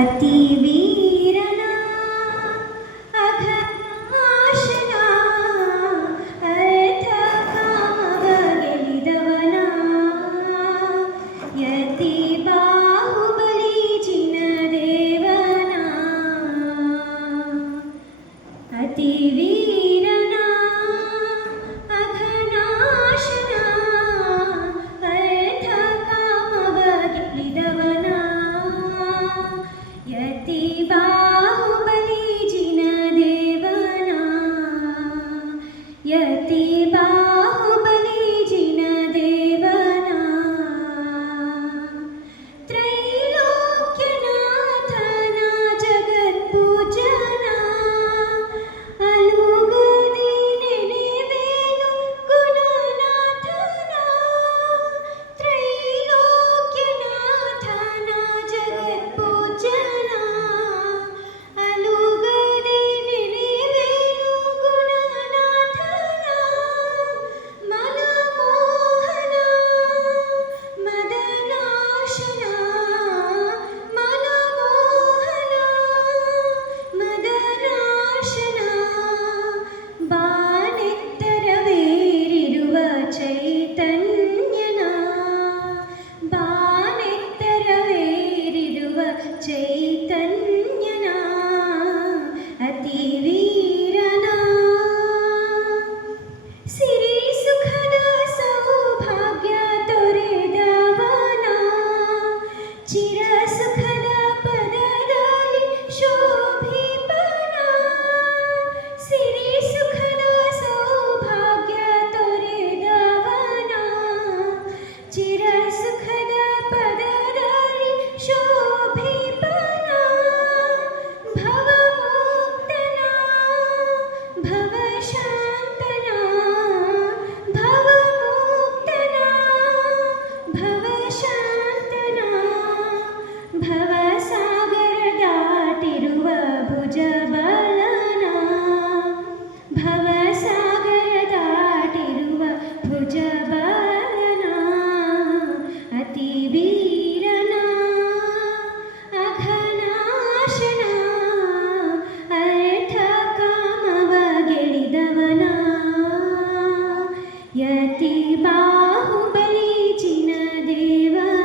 ಅತಿ ವೀರನ ಅಘನಾಶನ ಅರ್ಥ ಕಾಮವ ಗೆಲಿದವನ ಯತಿ ಬಾಹುಬಲಿ ಜಿನ ದೇವನ ಅತಿ ವೀರನ ಅಘನಾಶನ ಅರ್ಥ ಕಾಮವ ಗೆಲಿದವನ ಯತಿ ಬಾಹುಬಲಿ ಜಿನ ದೇವನ ಯತಿ ಬಾಹುಬಲಿ ಜಿನ ದೇವನ ತ್ರೈಲೋಕ್ಯನಾಥನ ಜಗತ್ಪೂಜನ ಅಲುಗದಿ ನೆನೆವೇನು ಗುಣನಾಥನ ತ್ರೈಲೋಕ್ಯನಾಥನ ಜಗತ್ಪೂಜನ ಅಲುಗದಿ ನೆನೆವೇನು ಗುಣನಾಥನ ಮನಮೋಹನ ಮದನಾಶನ ಮನಮೋಹನ ಮದನಾಶನ ಬಾನೆತ್ತರವೇರಿರುವ ಚೈತನ್ಯನ ಬಾನೆತ್ತರವೇರಿರುವ ಚೈತನ್ಯನ ಅತಿ ವೀರನ ಸಿರಿ ಸುಖದ ಸೌಭಾಗ್ಯ ತೊರೆದವನ ಚಿರ ಸುಖದ ಪದದಲ್ಲಿ ಶೋಭಿಪನ ಸಿರಿ ಸುಖದ ಸೌಭಾಗ್ಯ ತೊರೆದವನ ಚಿರ ಸುಖದ ಪದದಲ್ಲಿ ಶೋಭಿಪನ ಭವಮುಕ್ತನ ಭವಶಾಂತನ ಭವಮುಕ್ತನ ಭವಶಾಂತನ ಭವಸಾಗರ ದಾಟಿರುವ ಭುಜಬಲನ ಭವಸಾಗರ ದಾಟಿರುವ ಭುಜಬಲನ ಅತಿ ವೀರನ ಅಘನಾಶನ ಅರ್ಥ ಕಾಮವ ಗೆಲಿದವನ ಯತಿ ಬಾಹುಬಲಿ ಜಿನ ದೇವನ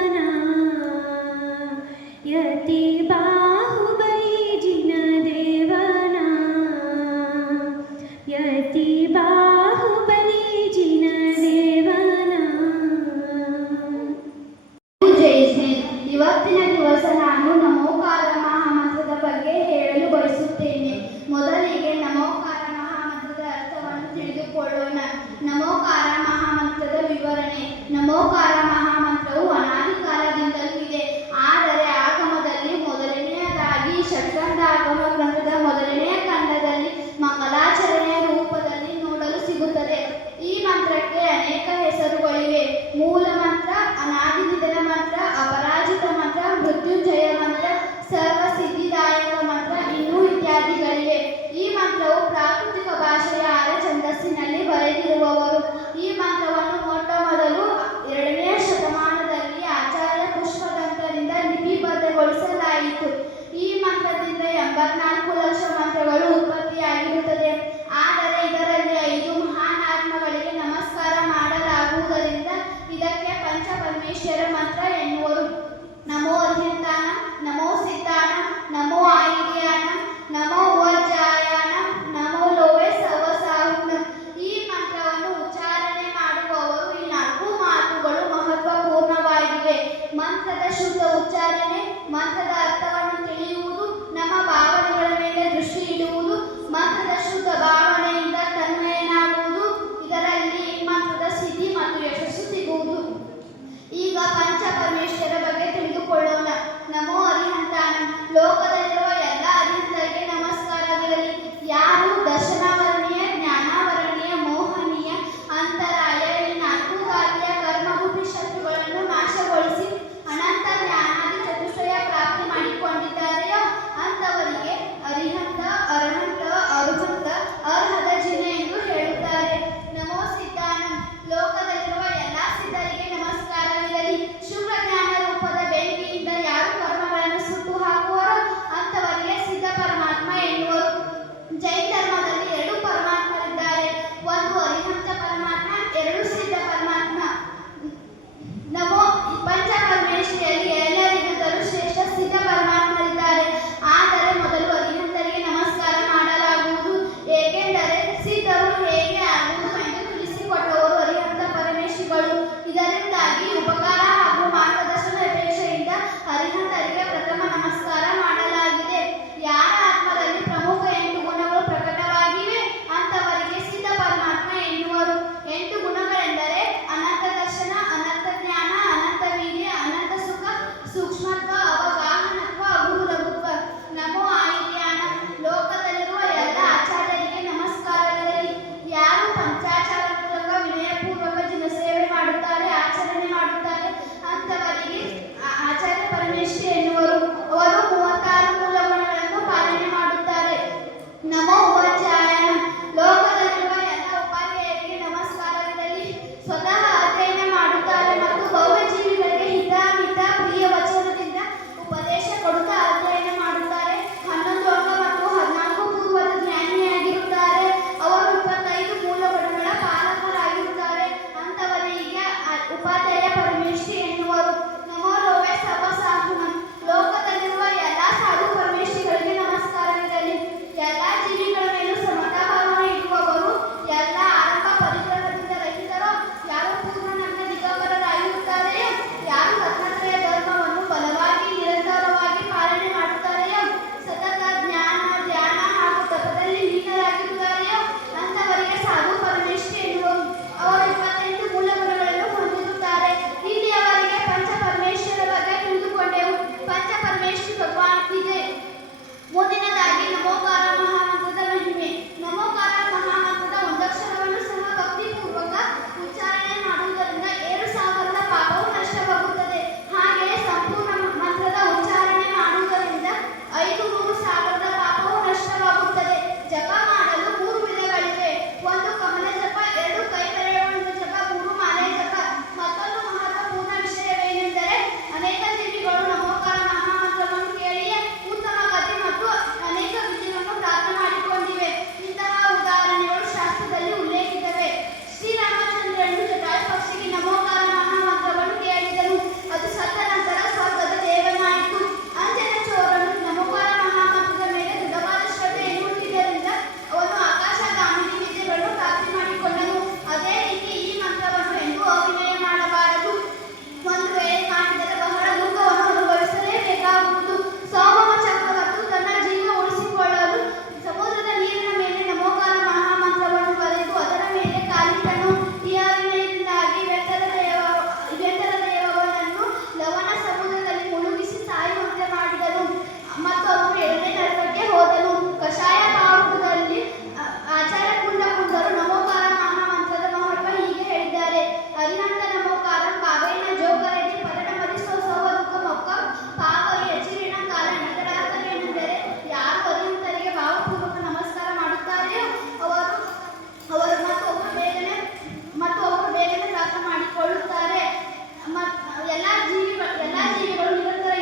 ಜೀವಿಗಳು ನಿರಂತರ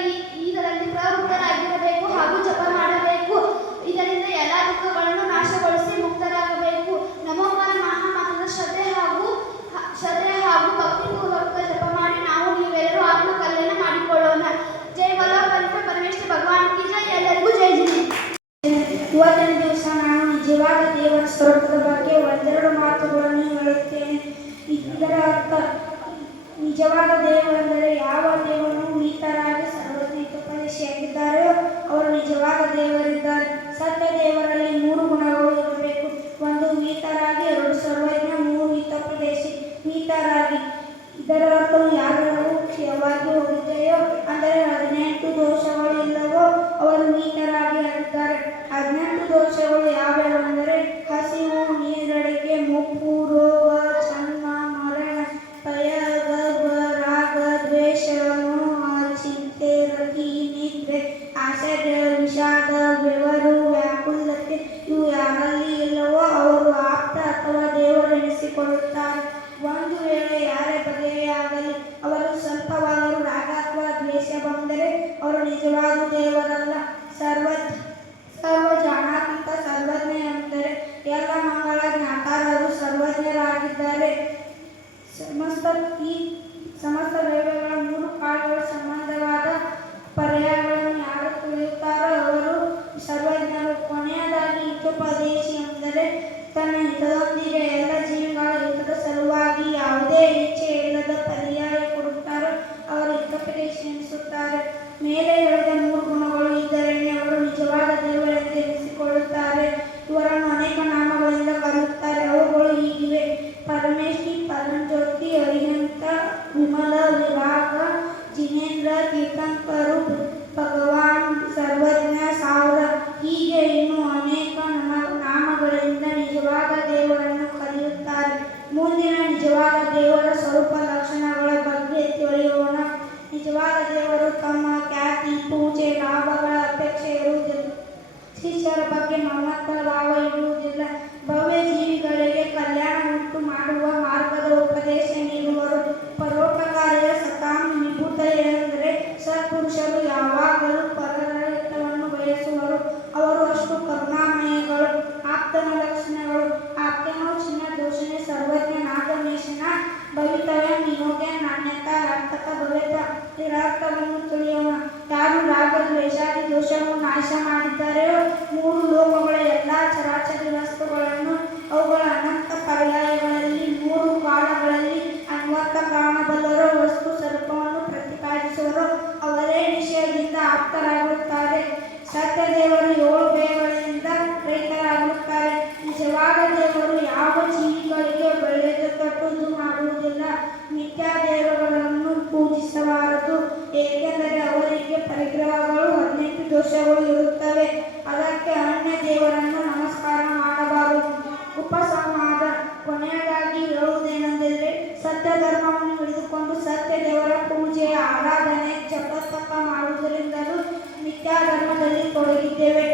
ಇದರಲ್ಲಿ ಪ್ರವೃತ್ತರಾಗಿರಬೇಕು ಹಾಗೂ ಜಪ ಮಾಡಬೇಕು. ಇದರಿಂದ ಎಲ್ಲ ದುಃಖಗಳನ್ನು ನಾಶಗೊಳಿಸಿ ಮುಕ್ತರಾಗಬೇಕು. ನಮೋಕಾರ ಮಹಾಮಂತ್ರದ ಶ್ರದ್ಧೆ ಹಾಗೂ ಭಕ್ತಿಪೂರ್ವಕ ಜಪ ಮಾಡಿ ನಾವು ನೀವೆಲ್ಲರೂ ಆತ್ಮ ಕಲ್ಯಾಣ ಮಾಡಿಕೊಳ್ಳೋಣ. ಜೈ ಬಲ ಪರಮೇಶ್ವರ ಭಗವಾನ್ ಕಿ ಜೈ. ಎಲ್ಲರಿಗೂ ಜೈ ಜೈ. ಇವತ್ತಿನ ದಿವಸ ನಾನು ನಿಜವಾದ ದೇವರ ಸ್ವರೂಪದ ಬಗ್ಗೆ ಒಂದೆರಡು ಮಾತುಗಳನ್ನು ಹೇಳುತ್ತೇನೆ. ಇದರ ಅರ್ಥ ನಿಜವಾದ ದೇವರೆಂದರೆ ಯಾವ ದೇವರನ್ನು ಮೀತರಾಗಿ ಸರ್ವಜ್ಞೋಪದೇಶಿಯಾಗಿದ್ದಾರೆಯೋ ಅವರು ನಿಜವಾದ ದೇವರಿದ್ದಾರೆ. ಸತ್ಯ ದೇವರಲ್ಲಿ ಮೂರು ಗುಣಗಳು ಇರಬೇಕು. ಒಂದು ಮೀತರಾಗಿ, ಎರಡು ಸರ್ವಜ್ಞ, ಮೂರು ಹಿತೋಪದೇಶಿ. ಮೀತರಾಗಿ ಇದರ ಅರ್ಥವು ಯಾರೆಲ್ಲವೂ ಕ್ಷಯವಾಗಿ ಹೋಗಿದೆಯೋ ಅಂದರೆ 18 ದೋಷಗಳು ಇಲ್ಲವೋ ಅವರು ಮೀತರಾಗಿ ಆಗಿದ್ದಾರೆ. 18 ದೋಷಗಳು ಯಾವ್ಯಾವೆಂದರೆ ಹಸಿವು, ನೀರಡಿಕೆ, ಮುಪ್ಪು, ರೋಗ, ಜನ್ಮ, ಮರಣ, ಭಯ, ಗರ್ಭ, ರಾಗ, ದ್ವೇಷ, ಮೋಹ, ಚಿಂತೆ, ರತಿ, ನಿದ್ರೆ, ಆಶ್ಚರ್ಯ, ವಿಷಾದ, ಬೆವರು, ವ್ಯಾಕುಲತೆ. ಇವು ಯಾರಲ್ಲಿ ಇಲ್ಲವೋ ಅವರು ಆಪ್ತ ಅಥವಾ ದೇವರೆನಿಸಿಕೊಳ್ಳುತ್ತಾರೆ. ಒಂದು ವೇಳೆ ಯಾರೇ ಬಗೆಯೇ ಆಗಲಿ ಅವರು ಸ್ವಲ್ಪವಾದರೂ ರಾಗ ಅಥವಾ ದ್ವೇಷ ಬಂದರೆ ಅವರು ನಿಜವಾದ ದೇವರಲ್ಲ. ಸರ್ವಜಾಣಾತೀತ ಸರ್ವಜ್ಞ ಎಂದರೆ ಎಲ್ಲ ಮಂಗಳ ಜ್ಞಾತಾರರು ಸರ್ವಜ್ಞರಾಗಿದ್ದಾರೆ. ಸಮಸ್ತ ದೈವಗಳ ಮೂರು ಕಾಲಗಳ ಸಂಬಂಧವಾದ ಪರ್ಯಾಯಗಳನ್ನು ಯಾರು ತಿಳಿಯುತ್ತಾರೋ ಅವರು ಸರ್ವಜ್ಞರು. ಕೊನೆಯದಾಗಿ ಹಿತೋಪದೇಶಿ ಎಂದರೆ ತನ್ನ ಹಿತದೊಂದಿಗೆ ಎಲ್ಲ ಜೀವಿಗಳ ಹಿತದ ಸಲುವಾಗಿ ಯಾವುದೇ ಇಚ್ಛೆ ಇಲ್ಲದ ಪರ್ಯಾಯ ಕೊಡುತ್ತಾರೋ ಅವರು ಹಿತೋಪದೇಶಿ ಎನಿಸುತ್ತಾರೆ. ಮೇಲೆ ಹೇಳಿದ ಮೂರು ಗುಣಗಳು ಇದ್ದರೇನೆ ಅವರು ನಿಜವಾದ ದೇವರೆಂದು ಎನಿಸಿಕೊಳ್ಳುತ್ತಾರೆ. ಇವರನ್ನು ಅನೇಕ ನಾಮಗಳಿಂದ ಕರೆಯುತ್ತಾರೆ. ಅವುಗಳು ಹೀಗಿವೆ: ಪರಮೇಶ್ವರಿ, ಪರಂಜ್ಯೋತಿ, ಅರಿಹಂತ, ವಿಮಲ, ವಿರಾಗ, ಜಿನೇಂದ್ರ, ತೀರ್ಥಂಕರು, ಭಗವಾನ್, ಸರ್ವಜ್ಞ, ಸಾವಿರ. ಹೀಗೆ ಇನ್ನೂ ಅನೇಕ ನಾಮಗಳಿಂದ ನಿಜವಾದ ದೇವರನ್ನು ಕರೆಯುತ್ತಾರೆ. ಮುಂದಿನ ನಿಜವಾದ ದೇವರ ಸ್ವರೂಪ ಲಕ್ಷಣಗಳ ಬಗ್ಗೆ ತಿಳಿಯೋಣ. ನಿಜವಾದ ದೇವರು ತಮ್ಮ ಖ್ಯಾತಿ, ಪೂಜೆ, ಲಾಭಗಳ ಅಪೇಕ್ಷೆ ಇರುವುದಿಲ್ಲ. ಶಿಷ್ಯರ ಬಗ್ಗೆ ಮಮತ್ವ ಭಾವ ಇಡುವುದಿಲ್ಲ. ಭವ್ಯ ಜೀವಿಗಳಿಗೆ ಕಲ್ಯಾಣ ಉಂಟು ಮಾಡುವ ಮಾರ್ಗದ ಉಪದೇಶ ನೀಡುವರು. ಪರೋಪಕಾರಿಯ ಸಕಾಮ ವಿಭೂತ ಎಂದರೆ ಸತ್ಪುರುಷರು ಯಾವಾಗಲೂ ಪರರ ಹಿತವನ್ನು ಬಯಸುವರು. ಅವರು ಅಷ್ಟು ಕರುಣಾಮಯಿಗಳು. ಆಪ್ತನ ಲಕ್ಷಣಗಳು: ಆಪ್ತನೋ ಚಿನ್ನ ದೋಷಣೆ ಸರ್ವಜ್ಞ ನಾಗಮೇಶನ ಭವಿತವ್ಯ ನಿಯೋಗ ನಾಣ್ಯತ ಅರ್ಥಕ ಭವೇತ. ಇದರ ಅರ್ಥವನ್ನು ತಿಳಿಯೋಣ. ಯಾರು ರಾಗ ದ್ವೇಷಾದಿ ದೋಷವನ್ನು ನಾಶ ಮಾಡಿದ್ದಾರೆಯೋ ಮೂರು ಲೋಕಗಳ ಎಲ್ಲ ಚರಾಚರಿ ವಸ್ತುಗಳನ್ನು ಅವುಗಳ ಅನಂತ ಪರ್ಯಾಯಗಳಲ್ಲಿ ಮೂರು ಕಾಲಗಳಲ್ಲಿ ಅನ್ವರ್ಥ ಕಾಣಬಲ್ಲರೋ ವಸ್ತು ಸ್ವರೂಪವನ್ನು ಪ್ರತಿಪಾದಿಸುವರೋ ಅವರೇ ವಿಷಯದಿಂದ ಆಪ್ತರಾಗುತ್ತಾರೆ. ಸತ್ಯ ದೇವರು 7 ಭಯಗಳಿಂದ ರಹಿತರಾಗುತ್ತಾರೆ. ನಿಜವಾದ ದೇವರು ಯಾವ ಜೀವಿಗಳಿಗೆ ಒಳ್ಳೆಯದು ಕಟ್ಟುವುದು ಮಾಡುವುದಿಲ್ಲ. ಮಿಥ್ಯಾ ದೇವರುಗಳನ್ನು ಪೂಜಿಸಬಾರದು, ಏಕೆಂದರೆ ಅವರಿಗೆ ಪರಿಗ್ರಹಗಳು 18 ದೋಷಗಳು ಇರುತ್ತವೆ. ಅದಕ್ಕೆ ಅನ್ಯ ದೇವರನ್ನು ನಮಸ್ಕಾರ ಮಾಡಬಾರದು. ಉಪಸಂಹಾರ: ಕೊನೆಯದಾಗಿ ಹೇಳುವುದೇನೆಂದರೆ ಸತ್ಯ ಧರ್ಮವನ್ನು ಹಿಡಿದುಕೊಂಡು ಸತ್ಯ ದೇವರ ಪೂಜೆ, ಆರಾಧನೆ, ಜಪತಪ ಮಾಡುವುದರಿಂದಲೂ ಮಿಥ್ಯಾ ಧರ್ಮದಲ್ಲಿ ತೊಡಗಿದ್ದೇವೆ.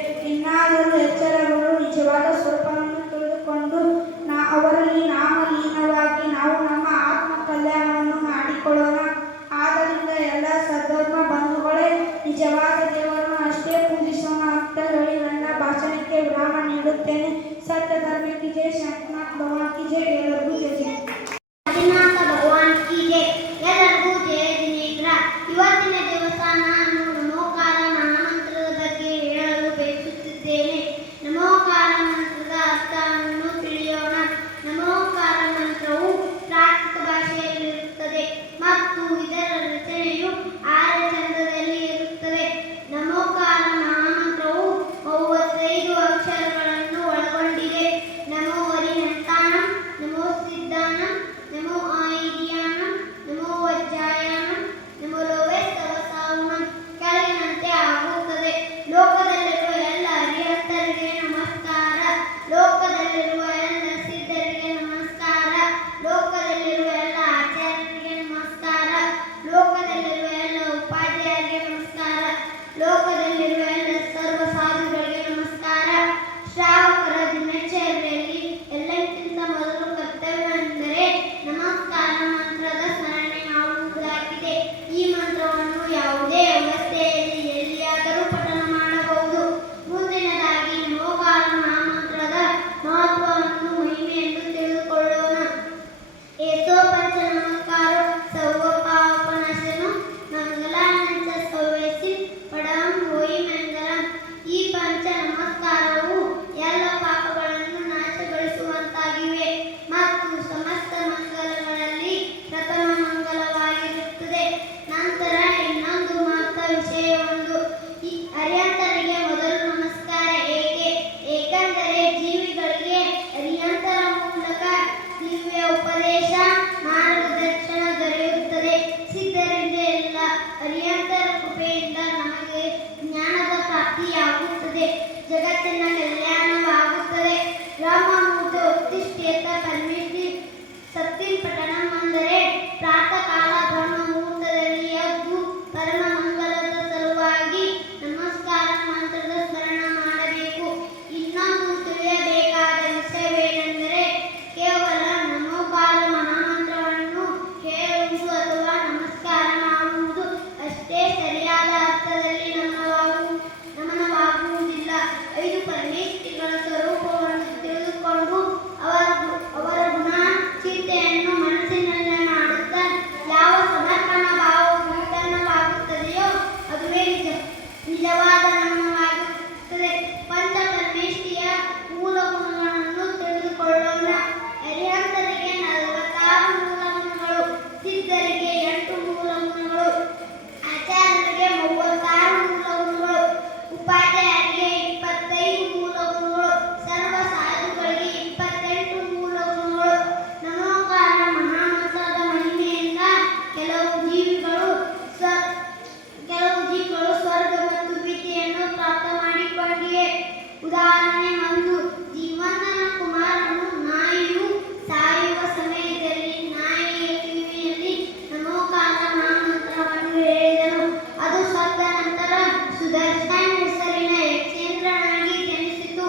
ಅರಿಯಂತರ ಕೃಪೆಯಿಂದ ನಮಗೆ ಜ್ಞಾನದ ಪ್ರಾಪ್ತಿಯಾಗುತ್ತದೆ, ಜಗತ್ತಿನ ಕಲ್ಯಾಣವಾಗುತ್ತದೆ. ರಾಮಮೂರ್ತಿ ಉತ್ತಿಷ್ಠೇತ ಪರಮೇಶ್ವರಿ ಸತ್ಯಂ ಪಠಣಂ ಅಂದರೆ ಪ್ರಾತಃ ಕಾಲ ಬ್ರಹ್ಮ ಮುಹೂರ್ತದಲ್ಲಿ ಎದ್ದು ಪರಮ ಮಂಗಲದ ಸಲುವಾಗಿ ನಮಸ್ಕಾರ ಮಂತ್ರದ ಸ್ಮರಣ ಮಾಡಬೇಕು. ಇನ್ನೊಂದು ತಿಳಿಯಬೇಕಾದ ವಿಷಯವೇನೆಂದರೆ ಕೇವಲ ನಮೋಕಾರ ಮಹಾಮಂತ್ರವನ್ನು ಹೇಳುವುದು ಅಥವಾ ನಮಸ್ಕಾರ ಮಾಡುವುದು ಅಷ್ಟೇ ಸರಿಯಾದ ಅರ್ಥದಲ್ಲಿ ನಮನವಾಗುವುದಿಲ್ಲ. 5 ಪರಮೇಶ್ವರಿಗಳ ಸ್ವರೂಪವನ್ನು ತಿಳಿದುಕೊಂಡು ಅವರ ಗುಣ ಚಿಂತೆಯನ್ನು ಮನಸ್ಸಿನಲ್ಲೇ ಮಾಡುತ್ತಾ ಯಾವ ಸಮರ್ಪಣಾ ಭಾವವು ಉತ್ಪನ್ನವಾಗುತ್ತದೆಯೋ ಅದುವೇ ನಿಜವಾದ ನಮನವಾಗುತ್ತದೆ. ಪಂಚ ಪರಮೇಶ್ವರಿಯ ಮೂಲ ಗುಣಗಳನ್ನು ತಿಳಿದುಕೊಳ್ಳೋಣ. ಅರಿಹಂತರಿಗೆ 46 ಮೂಲ ಗುಣಗಳು, ಸಿದ್ಧರಿಗೆ 8 ಮೂಲ ಗುಣಗಳು, ಆಚಾರ್ಯರಿಗೆ 36 ಮೂಲ ಗುಣಗಳು, ಉಪಾಧ್ಯಾಯರಿಗೆ 25 ಮೂಲ ಗುಣಗಳು, ಸರ್ವ ಸಾಧುಗಳಿಗೆ 28 ಮೂಲ ಗುಣಗಳು. ನಮೋಕಾರ ಮಹಾಮಂತ್ರದ ಮಹಿಮೆಯಿಂದ ಕೆಲವು ಜೀವಿಗಳು ಸ್ವರ್ಗ ಮತ್ತು ವಿದ್ಯೆಯನ್ನು ಪ್ರಾಪ್ತ ಮಾಡಿಕೊಂಡಿವೆ. ಉದಾಹರಣೆ 1. ಜೀವನನ ಕುಮಾರನು ನಾಯಿಯು ಸಾಯುವ ಸಮಯದಲ್ಲಿ ನಾಯಿಯ ಕಿವಿಯಲ್ಲಿ ನಮೋಕಾರ ಮಹಾಮಂತ್ರವನ್ನು ಹೇಳಿದನು. ಅದು ಸತ್ತ ನಂತರ ಸುದರ್ಶನ್ ಹೆಸರಿನ ಯಕ್ಷೇಂದ್ರನಾಗಿ ಜನಿಸಿತು.